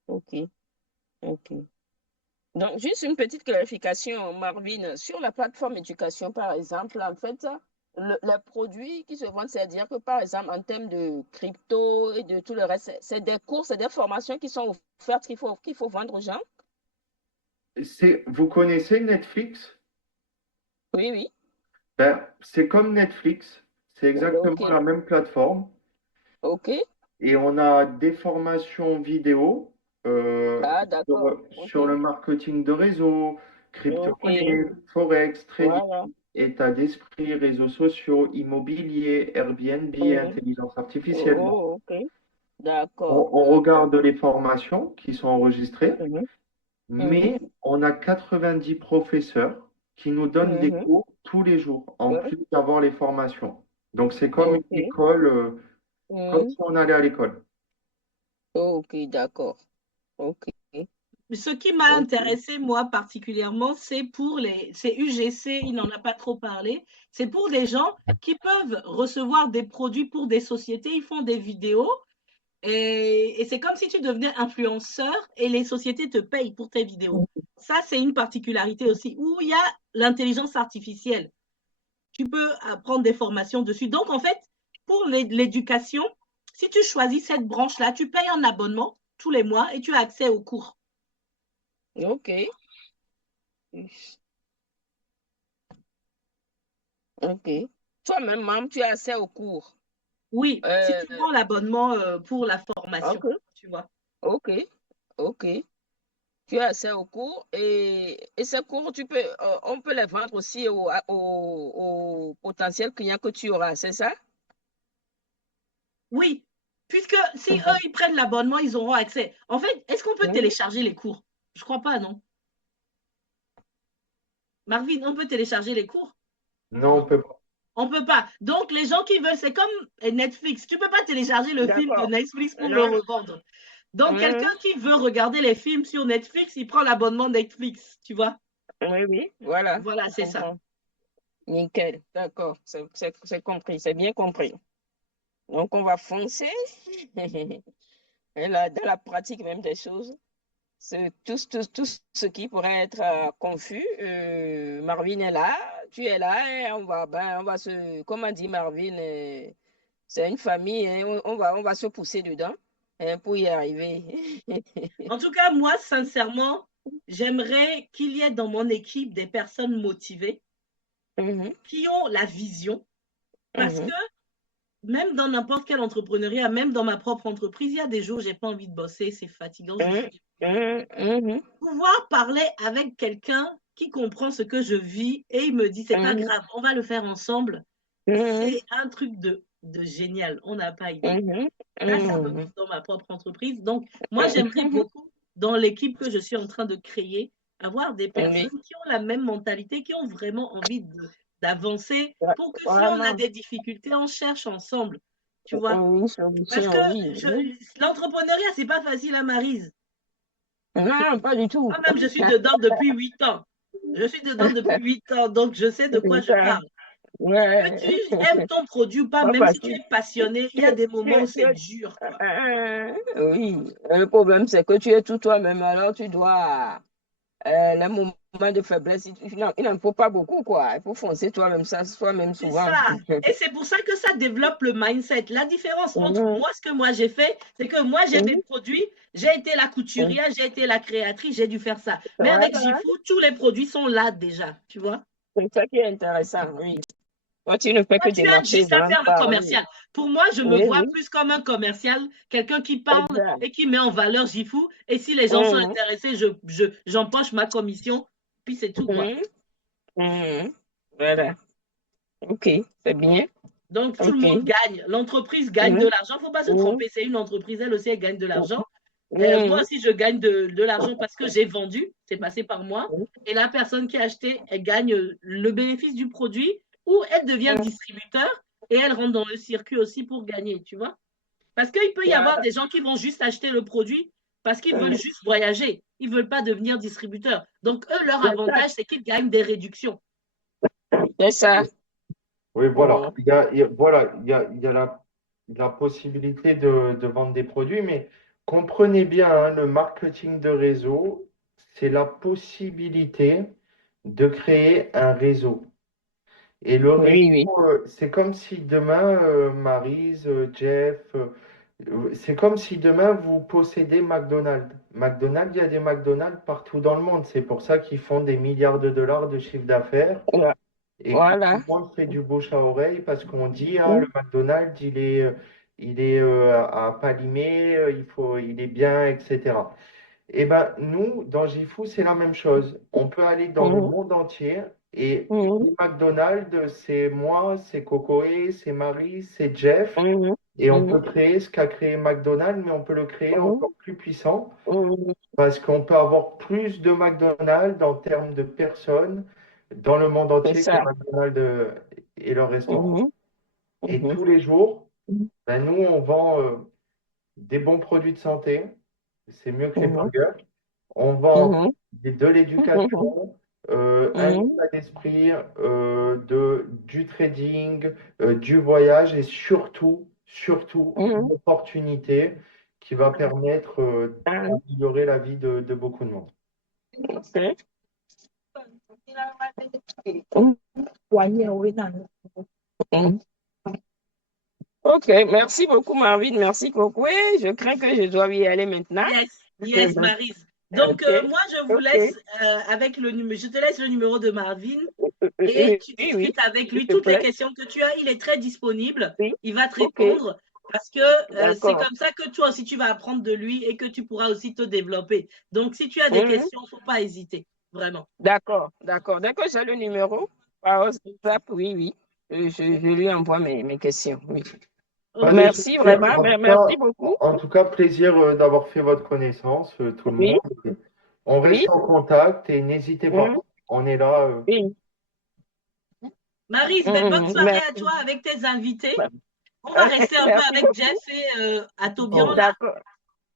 OK. OK. Donc, juste une petite clarification, Marvin. Sur la plateforme éducation, par exemple, en fait, les produits qui se vendent, c'est-à-dire que, par exemple, en termes de crypto et de tout le reste, c'est des cours, c'est des formations qui sont offertes qu'il faut vendre aux gens? Vous connaissez Netflix? Oui, oui. Ben, c'est comme Netflix, c'est OK. exactement la même plateforme. OK. Et on a des formations vidéo Ah, d'accord. OK. sur le marketing de réseau, OK. crypto-monnaie, forex, trading, Voilà. état d'esprit, réseaux sociaux, immobilier, Airbnb, Mhm. intelligence artificielle. Oh, OK. D'accord. On D'accord. regarde les formations qui sont enregistrées, Mhm. Mhm. mais on a 90 professeurs qui nous donnent des Mhm. cours tous les jours, en Ouais. plus d'avoir les formations. Donc c'est comme une OK. école, comme Mhm. si on allait à l'école. OK, d'accord. OK. Ce qui m'a OK. intéressé, moi, particulièrement, c'est UGC, il n'en a pas trop parlé. C'est pour des gens qui peuvent recevoir des produits pour des sociétés, ils font des vidéos et c'est comme si tu devenais influenceur et les sociétés te payent pour tes vidéos. Ça, c'est une particularité aussi où il y a l'intelligence artificielle. Tu peux apprendre des formations dessus. Donc, en fait, pour l'éducation, si tu choisis cette branche-là, tu payes un abonnement tous les mois et tu as accès aux cours. OK. OK. Toi-même, maman, tu as accès au cours. Oui, si Euh, tu prends l'abonnement pour la formation, OK. tu vois. OK. OK. Tu as accès au cours et ces cours, on peut les vendre aussi aux potentiels clients que tu auras, c'est ça? Oui, Puisque si eux, ils prennent l'abonnement, ils auront accès. En fait, est-ce qu'on peut télécharger les cours? Je crois pas, non? Marvin, on peut télécharger les cours? Non, on peut pas. On peut pas. Donc, les gens qui veulent, c'est comme Netflix. Tu peux pas télécharger le film de D'accord. Netflix pour le revendre. Donc, quelqu'un qui veut regarder les films sur Netflix, il prend l'abonnement Netflix, tu vois? Oui, oui, voilà. Voilà, c'est ça. Comprends. Nickel, d'accord, c'est compris, c'est bien compris. Donc, on va foncer. Et là, dans la pratique même des choses, c'est tout ce qui pourrait être confus. Marvin est là, tu es là, et on va se, comment dit Marvin, c'est une famille, hein, on va se pousser dedans hein, pour y arriver. En tout cas, moi, sincèrement, j'aimerais qu'il y ait dans mon équipe des personnes motivées Mhm, qui ont la vision parce mhm, que même dans n'importe quel entrepreneuriat, même dans ma propre entreprise, il y a des jours où j'ai pas envie de bosser, c'est fatigant, je mhm, suis. mhm, mhm, Pouvoir parler avec quelqu'un qui comprend ce que je vis et il me dit, c'est pas mhm, grave, on va le faire ensemble, mhm, c'est un truc de génial, on n'a pas idée. mhm, Ça me mhm. manque dans ma propre entreprise. Donc, moi, j'aimerais beaucoup, dans l'équipe que je suis en train de créer, avoir des Oui, personnes qui ont la même mentalité, qui ont vraiment envie d'avancer pour que si on a vraiment. des difficultés, on cherche ensemble, tu vois. Oui, Parce que solution, oui. Oui. l'entrepreneuriat, c'est pas facile à Maryse. Non, pas du tout. Moi-même, je suis dedans depuis 8 ans. Je suis dedans depuis 8 ans, donc je sais de quoi C'est je ça. parle. Que tu Ouais. aimes ton produit ou pas, Pas même si tu facile. es passionné, il y a des moments où c'est dur, quoi. Oui, le problème, c'est que tu es tout toi-même. Alors, tu dois, les moments de faiblesse, il n'en faut pas beaucoup, quoi. Il faut foncer toi-même, ça, toi-même C'est souvent. ça. Et c'est pour ça que ça développe le mindset. La différence entre Mhm, moi, ce que moi j'ai fait, c'est que moi j'ai mes mhm. produits, j'ai été la couturière, j'ai été la créatrice, j'ai dû faire ça. Mais avec Voilà, Jifu, tous les produits sont là déjà, tu vois. c'est ça qui est intéressant, oui. Toi, tu ne fais Toi, que tu as démarcher, juste à vendre, faire le parler. commercial. Pour moi, je me Oui, vois oui, plus comme un commercial, quelqu'un qui parle exact. et qui met en valeur Jifu. Et si les gens sont Mhm, intéressés, j'empoche ma commission, puis c'est tout, quoi. mhm, mhm. Voilà. OK, c'est bien. Donc, tout le OK. monde gagne. L'entreprise gagne de Mhm, l'argent. Il ne faut pas se mhm, tromper. C'est une entreprise, elle aussi, elle gagne de l'argent. Moi mhm, aussi, je gagne de l'argent parce que j'ai vendu. C'est passé par moi. Et la personne qui a acheté, elle gagne le bénéfice du produit ou elle devient mhm. distributeur et elle rentre dans le circuit aussi pour gagner, tu vois. Parce qu'il peut y avoir Voilà. des gens qui vont juste acheter le produit parce qu'ils veulent juste voyager. Ils ne veulent pas devenir distributeurs. Donc, eux, leur C'est ça. avantage, c'est qu'ils gagnent des réductions. C'est ça. Oui, voilà. Mhm. Voilà, il y a la possibilité de vendre des produits, mais comprenez bien, hein, le marketing de réseau, c'est la possibilité de créer un réseau. Et le réseau, Oui, oui. c'est comme si demain, Maryse, Jeff, c'est comme si demain vous possédez McDonald's. McDonald's, il y a des McDonald's partout dans le monde. C'est pour ça qu'ils font des milliards de dollars de chiffre d'affaires Ouais. et que Voilà. tout le monde fait du bouche à oreille parce qu'on dit, ah, le Mhm. McDonald's, il est à Palimé, il est bien, etc. Eh ben, nous, dans Gifu, c'est la même chose. On peut aller dans le Mhm. monde entier et Mhm. McDonald's, c'est moi, c'est Cocoé, c'est Marie, c'est Jeff. Mhm. Et on peut Mhm. créer ce qu'a créé McDonald's, mais on peut le créer Mhm. encore plus puissant Mhm. parce qu'on peut avoir plus de McDonald's en termes de personnes dans le monde C'est entier que ça. McDonald's et leur restaurant. Mhm. Et Mhm. tous les jours, Mhm. ben, nous, on vend des bons produits de santé. C'est mieux que les Mhm. burgers. On vend Mhm. de Mhm. l'éducation, un Mhm. état d'esprit, du trading, du voyage et surtout une Mhm. opportunité qui va permettre Ah, d'améliorer la vie de beaucoup de monde. ok. Mhm. Mhm. Ok, merci beaucoup Marvin, merci beaucoup. Oui, je crains que je dois y aller maintenant. Yes, yes, Maryse. Donc, Ok, moi, je vous ok. laisse avec le numéro, je te laisse le numéro de Marvin et Oui, tu oui, oui, discutes avec s'il lui te toutes les plaît. questions que tu as. Il est très disponible. Oui, Il va te ok, répondre parce que c'est d'accord. comme ça que toi aussi tu vas apprendre de lui et que tu pourras aussi te développer. Donc, si tu as des Mhm. questions, il ne faut pas hésiter, vraiment. D'accord, d'accord. Dès que j'ai le numéro, par WhatsApp, oui, oui, je lui envoie mes questions. Oui. Pas de Merci souci. vraiment, merci beaucoup. En tout cas, plaisir d'avoir fait votre connaissance, tout le Oui, monde. On oui, reste en contact et n'hésitez pas. mm, On est là. oui, Maryse, ben, bonne soirée à merci. toi avec tes invités. On va rester un peu Merci avec Jeff beaucoup. et Atobian Oh, là. D'accord,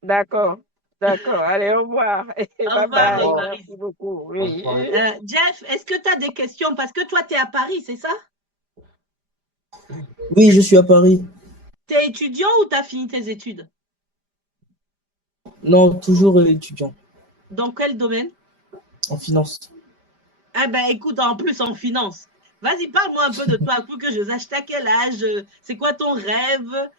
d'accord, d'accord. Allez, au revoir. Au Bye revoir, au bye. revoir. Maryse. Merci beaucoup. Bonne Oui. soirée. Jeff, est-ce que tu as des questions? Parce que toi, tu es à Paris, c'est ça? oui, je suis à Paris. Tu es étudiant ou tu as fini tes études? Non, toujours étudiant Dans quel domaine? en finance. Ah ben écoute, en plus en finance. Vas-y, parle-moi un peu de toi pour que je sache à quel âge, c'est quoi ton rêve,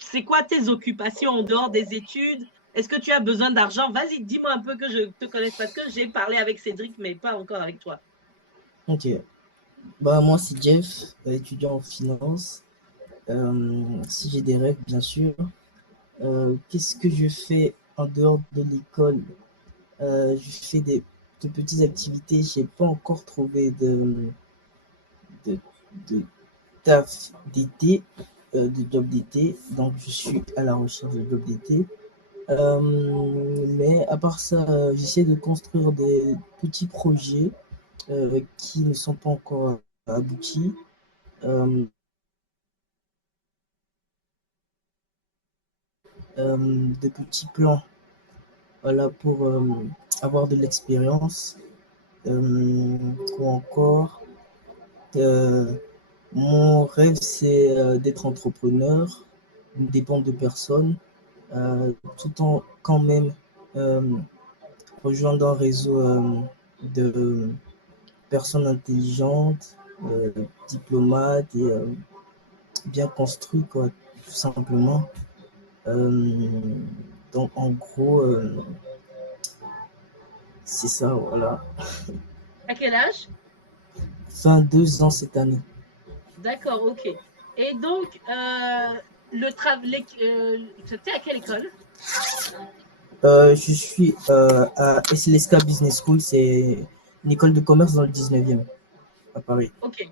c'est quoi tes occupations en dehors des études, est-ce que tu as besoin d'argent? Vas-y, dis-moi un peu que je te connaisse parce que j'ai parlé avec Cédric, mais pas encore avec toi. Ok. Bah, moi, c'est Jeff, étudiant en finance. Si j'ai des rêves, bien sûr. Qu'est-ce que je fais en dehors de l'école? Je fais de petites activités. J'ai pas encore trouvé de, de taf d'été, de job d'été. Donc, je suis à la recherche de job d'été. Mais à part ça, j'essaie de construire des petits projets qui ne sont pas encore aboutis. Euh, de petits plans, voilà, pour avoir de l'expérience. Ou encore, euh, mon rêve, c'est d'être entrepreneur, ne dépendre de personne, tout en quand même euh, rejoindre un réseau de personnes intelligentes, diplomates et bien construits, quoi, tout simplement. Euh, donc, en gros, c'est ça, voilà. À quel âge? 22 ans cette année. D'accord, ok. Et donc, c'était à quelle école? Je suis à SLSK Business School, c'est une école de commerce dans le 19e, à Paris. Ok.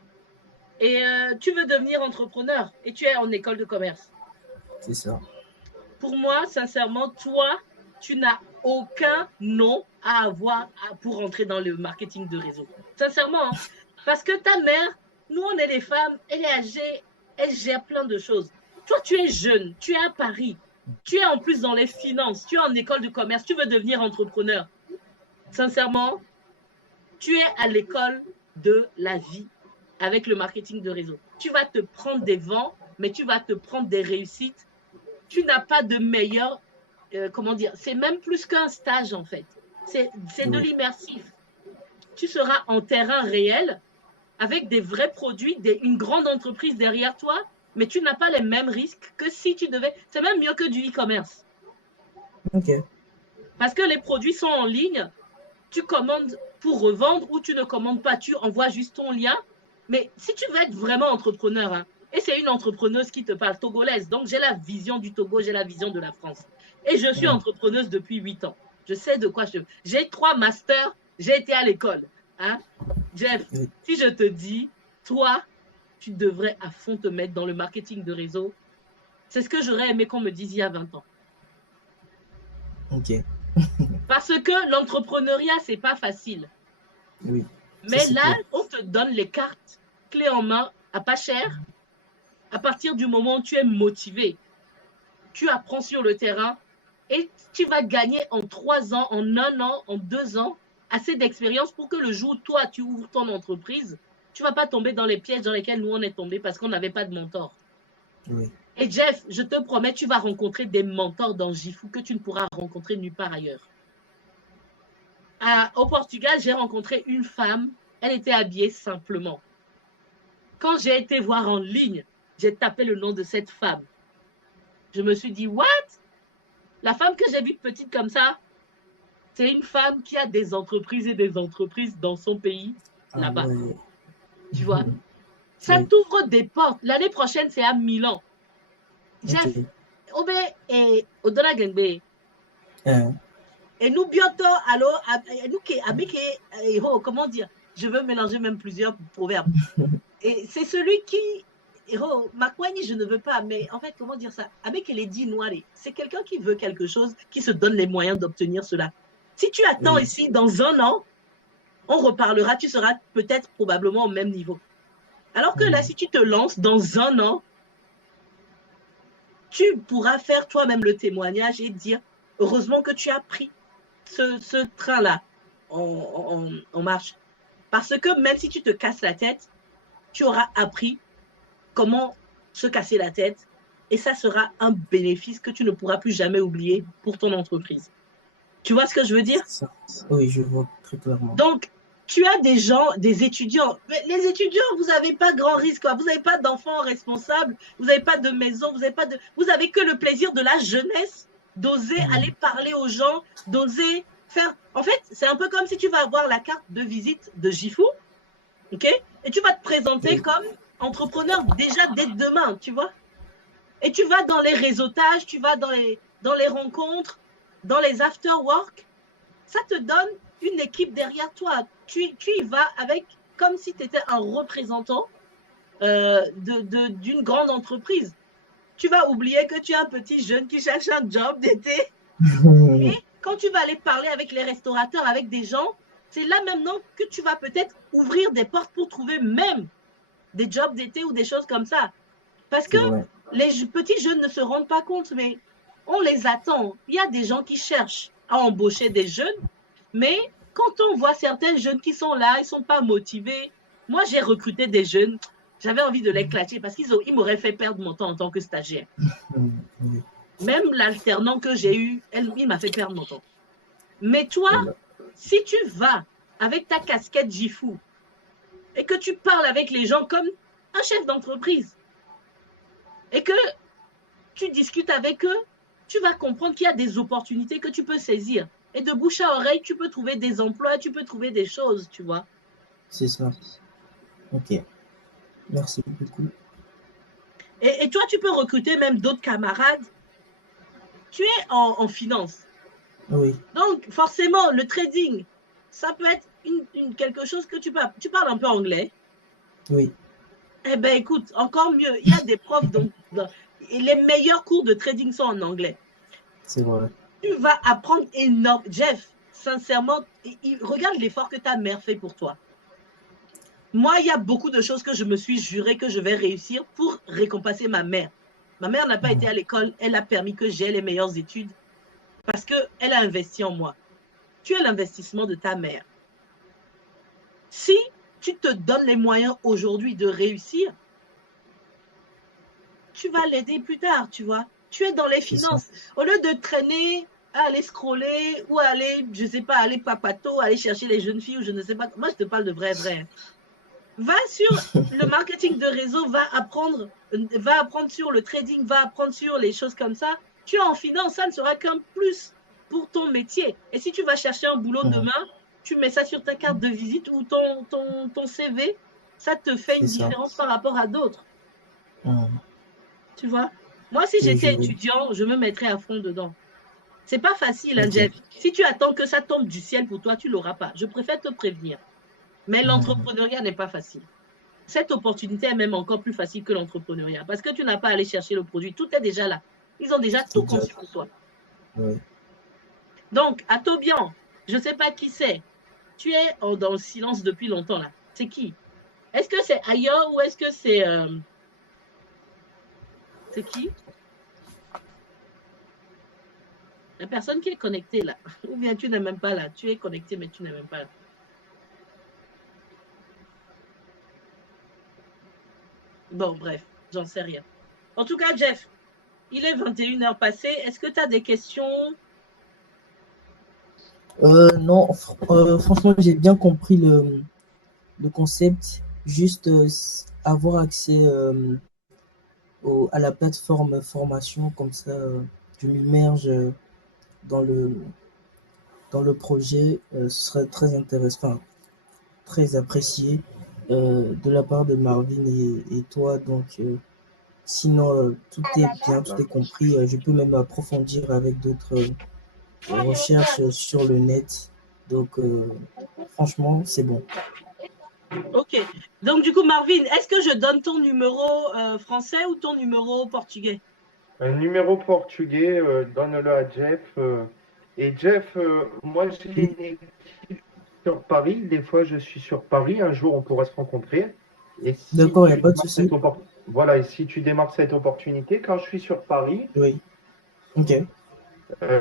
Et tu veux devenir entrepreneur et tu es en école de commerce. C'est ça. Pour moi, sincèrement, toi, tu n'as aucun nom à avoir pour rentrer dans le marketing de réseau. Sincèrement, hein. Parce que ta mère, nous, on est les femmes, elle est âgée, elle gère plein de choses. Toi, tu es jeune, tu es à Paris, tu es en plus dans les finances, tu es en école de commerce, tu veux devenir entrepreneur. Sincèrement, tu es à l'école de la vie avec le marketing de réseau. Tu vas te prendre des vents, mais tu vas te prendre des réussites. Tu n'as pas de meilleur, comment dire, c'est même plus qu'un stage en fait. C'est de Oui, l'immersif. Tu seras en terrain réel avec des vrais produits, une grande entreprise derrière toi, mais tu n'as pas les mêmes risques que si tu devais. C'est même mieux que du e-commerce. ok. Parce que les produits sont en ligne, tu commandes pour revendre ou tu ne commandes pas, tu envoies juste ton lien. Mais si tu veux être vraiment entrepreneur, hein, et c'est une entrepreneuse qui te parle togolaise, donc j'ai la vision du Togo, j'ai la vision de la France. Et je suis entrepreneuse depuis 8 ans. Je sais de quoi je... J'ai 3 masters, j'ai été à l'école. Hein? Jeff, Oui, si je te dis, toi, tu devrais à fond te mettre dans le marketing de réseau, c'est ce que j'aurais aimé qu'on me dise il y a 20 ans. ok. Parce que l'entrepreneuriat, c'est pas facile. Oui, ça Mais c'est là, clair. on te donne les cartes clés en main à pas cher. À partir du moment où tu es motivé, tu apprends sur le terrain et tu vas gagner en 3 ans, en 1 an, en 2 ans, assez d'expérience pour que le jour où toi, tu ouvres ton entreprise, tu ne vas pas tomber dans les pièges dans lesquels nous, on est tombés parce qu'on n'avait pas de mentor. Oui, Et Jeff, je te promets, tu vas rencontrer des mentors dans Gifu que tu ne pourras rencontrer nulle part ailleurs. Au Portugal, j'ai rencontré une femme, elle était habillée simplement. Quand j'ai été voir en ligne, j'ai tapé le nom de cette femme. Je me suis dit, what? La femme que j'ai vue petite comme ça, c'est une femme qui a des entreprises et des entreprises dans son pays, ah là-bas. ouais. Tu vois? Ça Oui, t'ouvre des portes. L'année prochaine, c'est à Milan. Jeff, ok. Obe et Odona Gengbe. Hein, Et nous, bientôt, alors, comment dire? Je veux mélanger même plusieurs proverbes. Et c'est celui qui Makwani, je ne veux pas, mais en fait, comment dire ça? Avec les dix noirs, c'est quelqu'un qui veut quelque chose, qui se donne les moyens d'obtenir cela. Si tu attends Oui. ici, dans un an, on reparlera, tu seras peut-être probablement au même niveau. Alors que là, si tu te lances dans un an, tu pourras faire toi-même le témoignage et dire, heureusement que tu as pris ce train-là en marche. Parce que même si tu te casses la tête, tu auras appris comment se casser la tête et ça sera un bénéfice que tu ne pourras plus jamais oublier pour ton entreprise. Tu vois ce que je veux dire? Ça. Oui, je vois très clairement. Donc, tu as des gens, des étudiants. Mais les étudiants, vous n'avez pas grand risque. Quoi. Vous n'avez pas d'enfants responsables, vous n'avez pas de maison, vous avez que le plaisir de la jeunesse, d'oser aller parler aux gens, d'oser faire. En fait, c'est un peu comme si tu vas avoir la carte de visite de Gifu, ok? Et tu vas te présenter comme entrepreneur déjà dès demain, tu vois? Et tu vas dans les réseautages, tu vas dans les rencontres, dans les after-work. Ça te donne une équipe derrière toi. Tu y vas avec, comme si tu étais un représentant d'une grande entreprise. Tu vas oublier que tu es un petit jeune qui cherche un job d'été. Et quand tu vas aller parler avec les restaurateurs, avec des gens, c'est là maintenant que tu vas peut-être ouvrir des portes pour trouver même des jobs d'été ou des choses comme ça. Parce que les petits jeunes ne se rendent pas compte, mais on les attend. Il y a des gens qui cherchent à embaucher des jeunes, mais quand on voit certains jeunes qui sont là, ils ne sont pas motivés. Moi, j'ai recruté des jeunes, j'avais envie de les clasher parce qu'ils m'auraient fait perdre mon temps en tant que stagiaire. Même l'alternant que j'ai eu, il m'a fait perdre mon temps. Mais toi, si tu vas avec ta casquette Gifu et que tu parles avec les gens comme un chef d'entreprise et que tu discutes avec eux, tu vas comprendre qu'il y a des opportunités que tu peux saisir. Et de bouche à oreille, tu peux trouver des emplois, tu peux trouver des choses, tu vois. C'est ça. Ok. Merci beaucoup. Et toi, tu peux recruter même d'autres camarades. Tu es en finance. Oui. Donc, forcément, le trading, ça peut être quelque chose que tu peux... Tu parles un peu anglais? Oui. Eh bien, écoute, encore mieux. Il y a des profs, les meilleurs cours de trading sont en anglais. C'est vrai. Tu vas apprendre énorme. Jeff, sincèrement, regarde l'effort que ta mère fait pour toi. Moi, il y a beaucoup de choses que je me suis juré que je vais réussir pour récompenser ma mère. Ma mère n'a pas été à l'école, elle a permis que j'aie les meilleures études parce qu'elle a investi en moi. Tu es l'investissement de ta mère. Si tu te donnes les moyens aujourd'hui de réussir, tu vas l'aider plus tard, tu vois. Tu es dans les finances. Au lieu de traîner à aller scroller ou aller, je ne sais pas, aller papato, aller chercher les jeunes filles ou je ne sais pas. Moi, je te parle de vrai. Va sur le marketing de réseau, va apprendre sur le trading, va apprendre sur les choses comme ça. Tu es en finance, ça ne sera qu'un plus pour ton métier. Et si tu vas chercher un boulot demain, tu mets ça sur ta carte de visite ou ton CV, ça te fait une différence par rapport à d'autres. Tu vois? Moi, si j'étais étudiant, je me mettrais à fond dedans. C'est pas facile, hein, Jeff. Si tu attends que ça tombe du ciel pour toi, tu l'auras pas. Je préfère te prévenir. Mais l'entrepreneuriat n'est pas facile. Cette opportunité est même encore plus facile que l'entrepreneuriat parce que tu n'as pas à aller chercher le produit. Tout est déjà là. Ils ont déjà tout conçu pour toi. Donc, à Tobian, je ne sais pas qui c'est. Tu es dans le silence depuis longtemps là. C'est qui? Est-ce que c'est ailleurs ou est-ce que c'est... C'est qui? La personne qui est connectée là. Ou bien tu n'es même pas là. Tu es connecté, mais tu n'es même pas là. Bon, bref, j'en sais rien. En tout cas, Jeff, il est 21h passé. Est-ce que tu as des questions? Non, franchement, j'ai bien compris le concept. Juste avoir accès à la plateforme formation, comme ça, je m'immerge dans le projet. Ce serait très intéressant, très apprécié de la part de Marvin et toi. Donc, sinon, tout est bien, tout est compris. Je peux même approfondir avec d'autres recherches sur le net. Donc, franchement, c'est bon. Ok. Donc, du coup, Marvin, est-ce que je donne ton numéro français ou ton numéro portugais? Un numéro portugais, donne-le à Jeff. Et Jeff, moi j'ai Oui, une équipe sur Paris. Des fois, je suis sur Paris. Un jour, on pourra se rencontrer. Et si d'accord, il n'y a tu pas de démarres souci. voilà, et si tu démarres cette opportunité, quand je suis sur Paris, Oui, ok, euh,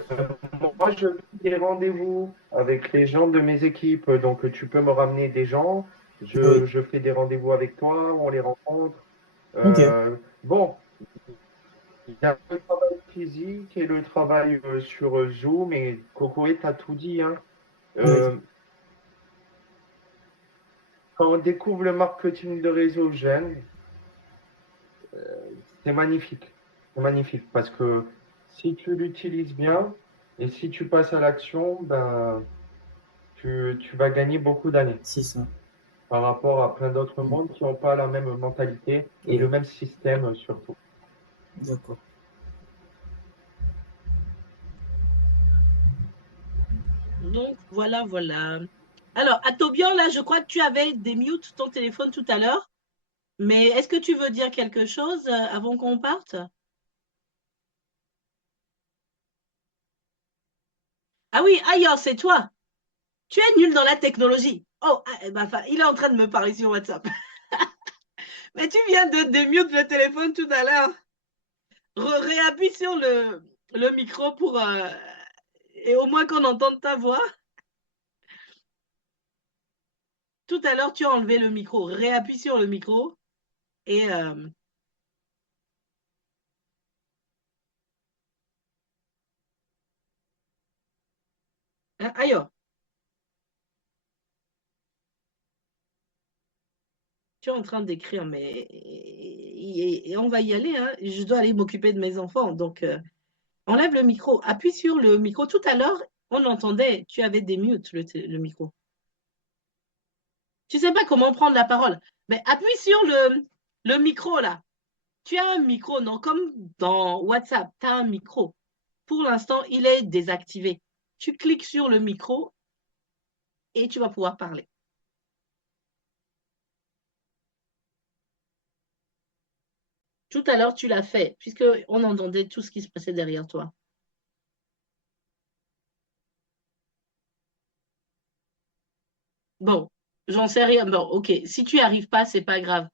moi je fais des rendez-vous avec les gens de mes équipes. Donc, tu peux me ramener des gens. oui, Je fais des rendez-vous avec toi, on les rencontre. ok, Bon, il y a le travail physique et le travail sur Zoom. Et Coco, tu as tout dit, hein. oui, Euh, Quand on découvre le marketing de réseau jeune, c'est magnifique. C'est magnifique parce que si tu l'utilises bien et si tu passes à l'action, ben, tu vas gagner beaucoup d'années c'est ça. par rapport à plein d'autres Mm, mondes qui n'ont pas la même mentalité et le oui, même système surtout. d'accord. Donc, voilà, voilà. Alors, à Tobian, là, je crois que tu avais démute ton téléphone tout à l'heure, mais est-ce que tu veux dire quelque chose avant qu'on parte? Ah oui, ailleurs, c'est toi. Tu es nul dans la technologie. Oh, ah, eh ben, enfin, il est en train de me parler sur WhatsApp. Mais tu viens de démute le téléphone tout à l'heure. Réappuie sur le micro pour... et au moins qu'on entende ta voix. Tout à l'heure, tu as enlevé le micro. Réappuie sur le micro et... ailleurs. Tu es en train d'écrire, mais et on va y aller. Hein. Je dois aller m'occuper de mes enfants. Donc, enlève le micro. Appuie sur le micro. Tout à l'heure, on entendait, tu avais des mutes le micro. Tu ne sais pas comment prendre la parole. Mais appuie sur le micro là. Tu as un micro, non? Comme dans WhatsApp, tu as un micro. Pour l'instant, il est désactivé. Tu cliques sur le micro et tu vas pouvoir parler. Tout à l'heure, tu l'as fait, puisqu'on entendait tout ce qui se passait derrière toi. Bon, j'en sais rien. Bon, ok. Si tu n'y arrives pas, c'est pas grave.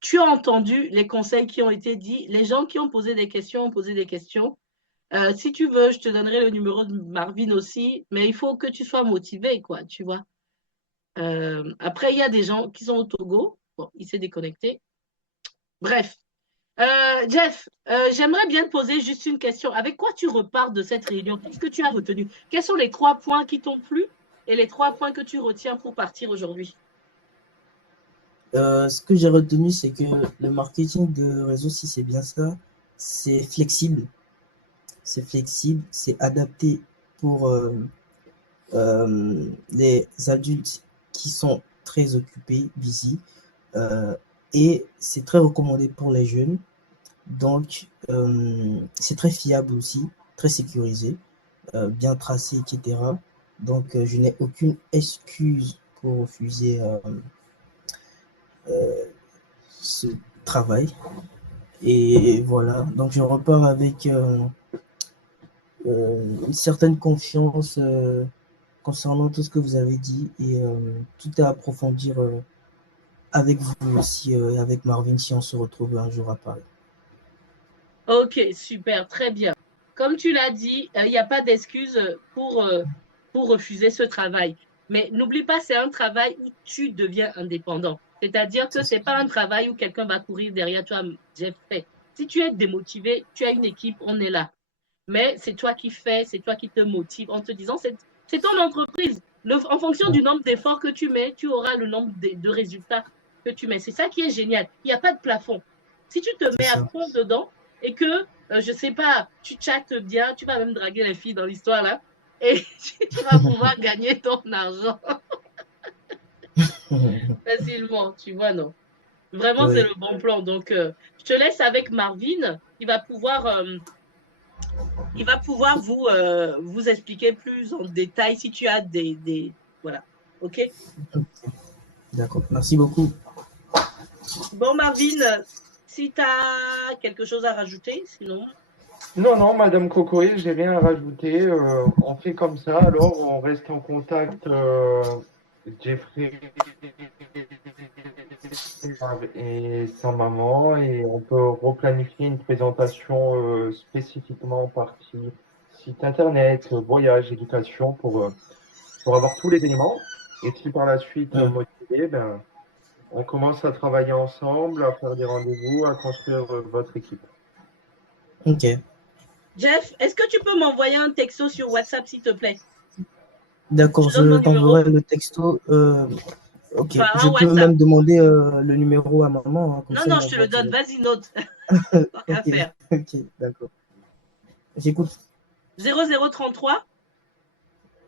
Tu as entendu les conseils qui ont été dits. Les gens qui ont posé des questions ont posé des questions. Si tu veux, je te donnerai le numéro de Marvin aussi, mais il faut que tu sois motivé, quoi, tu vois. Après, il y a des gens qui sont au Togo. Bon, il s'est déconnecté. Bref. Jeff, j'aimerais bien te poser juste une question. Avec quoi tu repars de cette réunion? Qu'est-ce que tu as retenu? Quels sont les 3 points qui t'ont plu et les 3 points que tu retiens pour partir aujourd'hui? Ce que j'ai retenu, c'est que le marketing de réseau, si c'est bien ça, c'est flexible. C'est flexible, c'est adapté pour les adultes qui sont très occupés, busy, euh, et c'est très recommandé pour les jeunes. Donc, c'est très fiable aussi, très sécurisé, bien tracé, etc. Donc, je n'ai aucune excuse pour refuser ce travail. Et voilà, donc je repars avec une certaine confiance concernant tout ce que vous avez dit et tout à approfondir avec vous aussi, avec Marvin, si on se retrouve un jour à Paris. Ok, super, très bien. Comme tu l'as dit, il n'y a pas d'excuse pour refuser ce travail. Mais n'oublie pas, c'est un travail où tu deviens indépendant. C'est-à-dire que ce n'est pas un travail où quelqu'un va courir derrière toi. J'ai fait. Si tu es démotivé, tu as une équipe, on est là. Mais c'est toi qui fais, c'est toi qui te motive en te disant, c'est ton entreprise. En fonction du nombre d'efforts que tu mets, tu auras le nombre de résultats que tu mets. C'est ça qui est génial. Il n'y a pas de plafond. Si tu te C'est mets à ça. fond dedans et que, je ne sais pas, tu chattes bien, tu vas même draguer les filles dans l'histoire là, et tu vas pouvoir gagner ton argent facilement, tu vois, non? Vraiment, c'est Oui, le bon plan. Donc, je te laisse avec Marvin, il va pouvoir vous expliquer plus en détail si tu as des... Voilà. OK? D'accord, merci beaucoup. Bon, Marvin, si tu as quelque chose à rajouter, sinon. Non, non, Madame Cocoé, j'ai rien à rajouter. On fait comme ça, alors on reste en contact, Jeffrey et sa maman, et on peut replanifier une présentation spécifiquement partie site internet, voyage, éducation, pour avoir tous les éléments. Et si par la suite motivé, ben, on commence à travailler ensemble, à faire des rendez-vous, à construire votre équipe. Ok, Jeff, est-ce que tu peux m'envoyer un texto sur WhatsApp, s'il te plaît? d'accord, Je donne je mon numéro. t'enverrai le texto. Ok, Enfin, je un peux WhatsApp. même demander le numéro à maman, hein, comme Non, ça il non, je te m'envoie le donne. direct. Vas-y, note. Tant qu'à Ok, faire. ok, d'accord. J'écoute. 0033.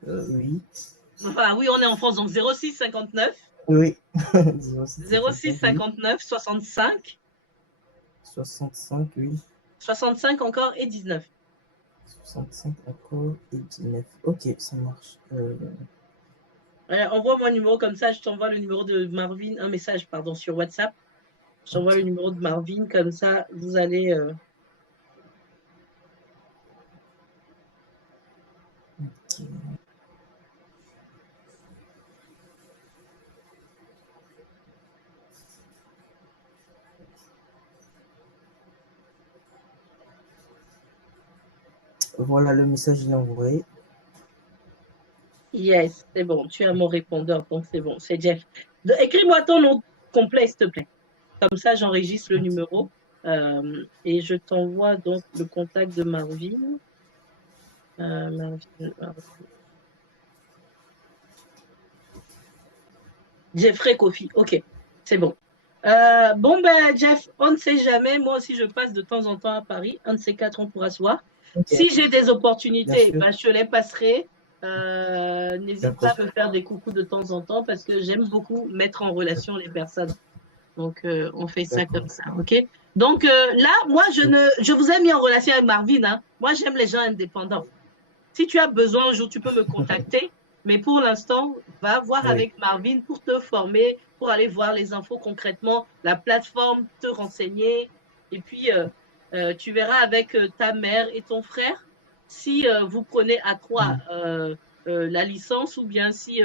Oui, Enfin, oui, on est en France, donc 06 59. oui. 06 06 oui. 59 65. 65, oui. 65 encore et 19. 65 encore et 19. Ok, ça marche. Envoie-moi un numéro comme ça, je t'envoie le numéro de Marvin, un message, pardon, sur WhatsApp. Je t'envoie Ok. le numéro de Marvin, comme ça, vous allez. Ok. Voilà, le message il est envoyé. Yes, c'est bon, tu as mon répondeur, donc c'est bon, c'est Jeff. Écris-moi ton nom complet, s'il te plaît. Comme ça, j'enregistre le numéro et je t'envoie donc le contact de Marvin. Marvin. Jeffrey Kofi, ok, c'est bon. Bon, ben, Jeff, on ne sait jamais. Moi aussi, je passe de temps en temps à Paris. Un de ces quatre, on pourra se voir. Ok, Si j'ai des bien opportunités, sûr. ben, je te les passerai. N'hésite pas D'accord. à me faire des coucous de temps en temps parce que j'aime beaucoup mettre en relation les personnes. Donc, on fait ça D'accord. comme ça, ok? Donc, là, moi, je vous ai mis en relation avec Marvin, hein. Moi, j'aime les gens indépendants. Si tu as besoin un jour, tu peux me contacter. Mais pour l'instant, va voir Oui, avec Marvin pour te former, pour aller voir les infos concrètement, la plateforme, te renseigner. Et puis, tu verras avec ta mère et ton frère si vous prenez à trois la licence ou bien si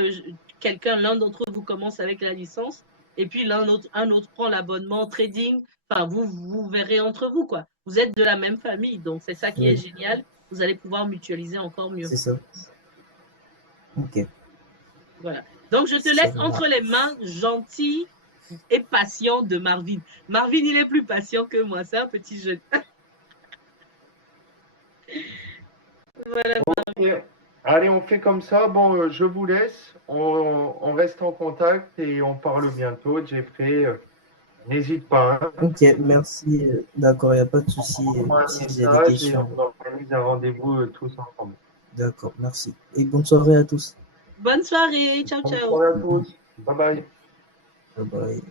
l'un d'entre vous commence avec la licence et puis un autre prend l'abonnement trading. Enfin, vous verrez entre vous, quoi. Vous êtes de la même famille, donc c'est ça qui est oui, génial. Vous allez pouvoir mutualiser encore mieux. c'est ça. Ok, Voilà. Donc, je te ça laisse va. entre les mains gentilles et patient de Marvin. Marvin, il est plus patient que moi. C'est un petit jeune. Voilà. Ok. Allez, on fait comme ça. Bon, je vous laisse. On reste en contact et on parle bientôt. Jeffrey, n'hésite pas, hein. Ok, merci. D'accord, il n'y a pas de souci. Envoie-moi un Si vous avez des message et questions, on organise un rendez-vous tous ensemble. d'accord, merci. Et bonne soirée à tous. Bonne soirée. Ciao, Bonne ciao. soirée à tous. Bye bye. Bye bye.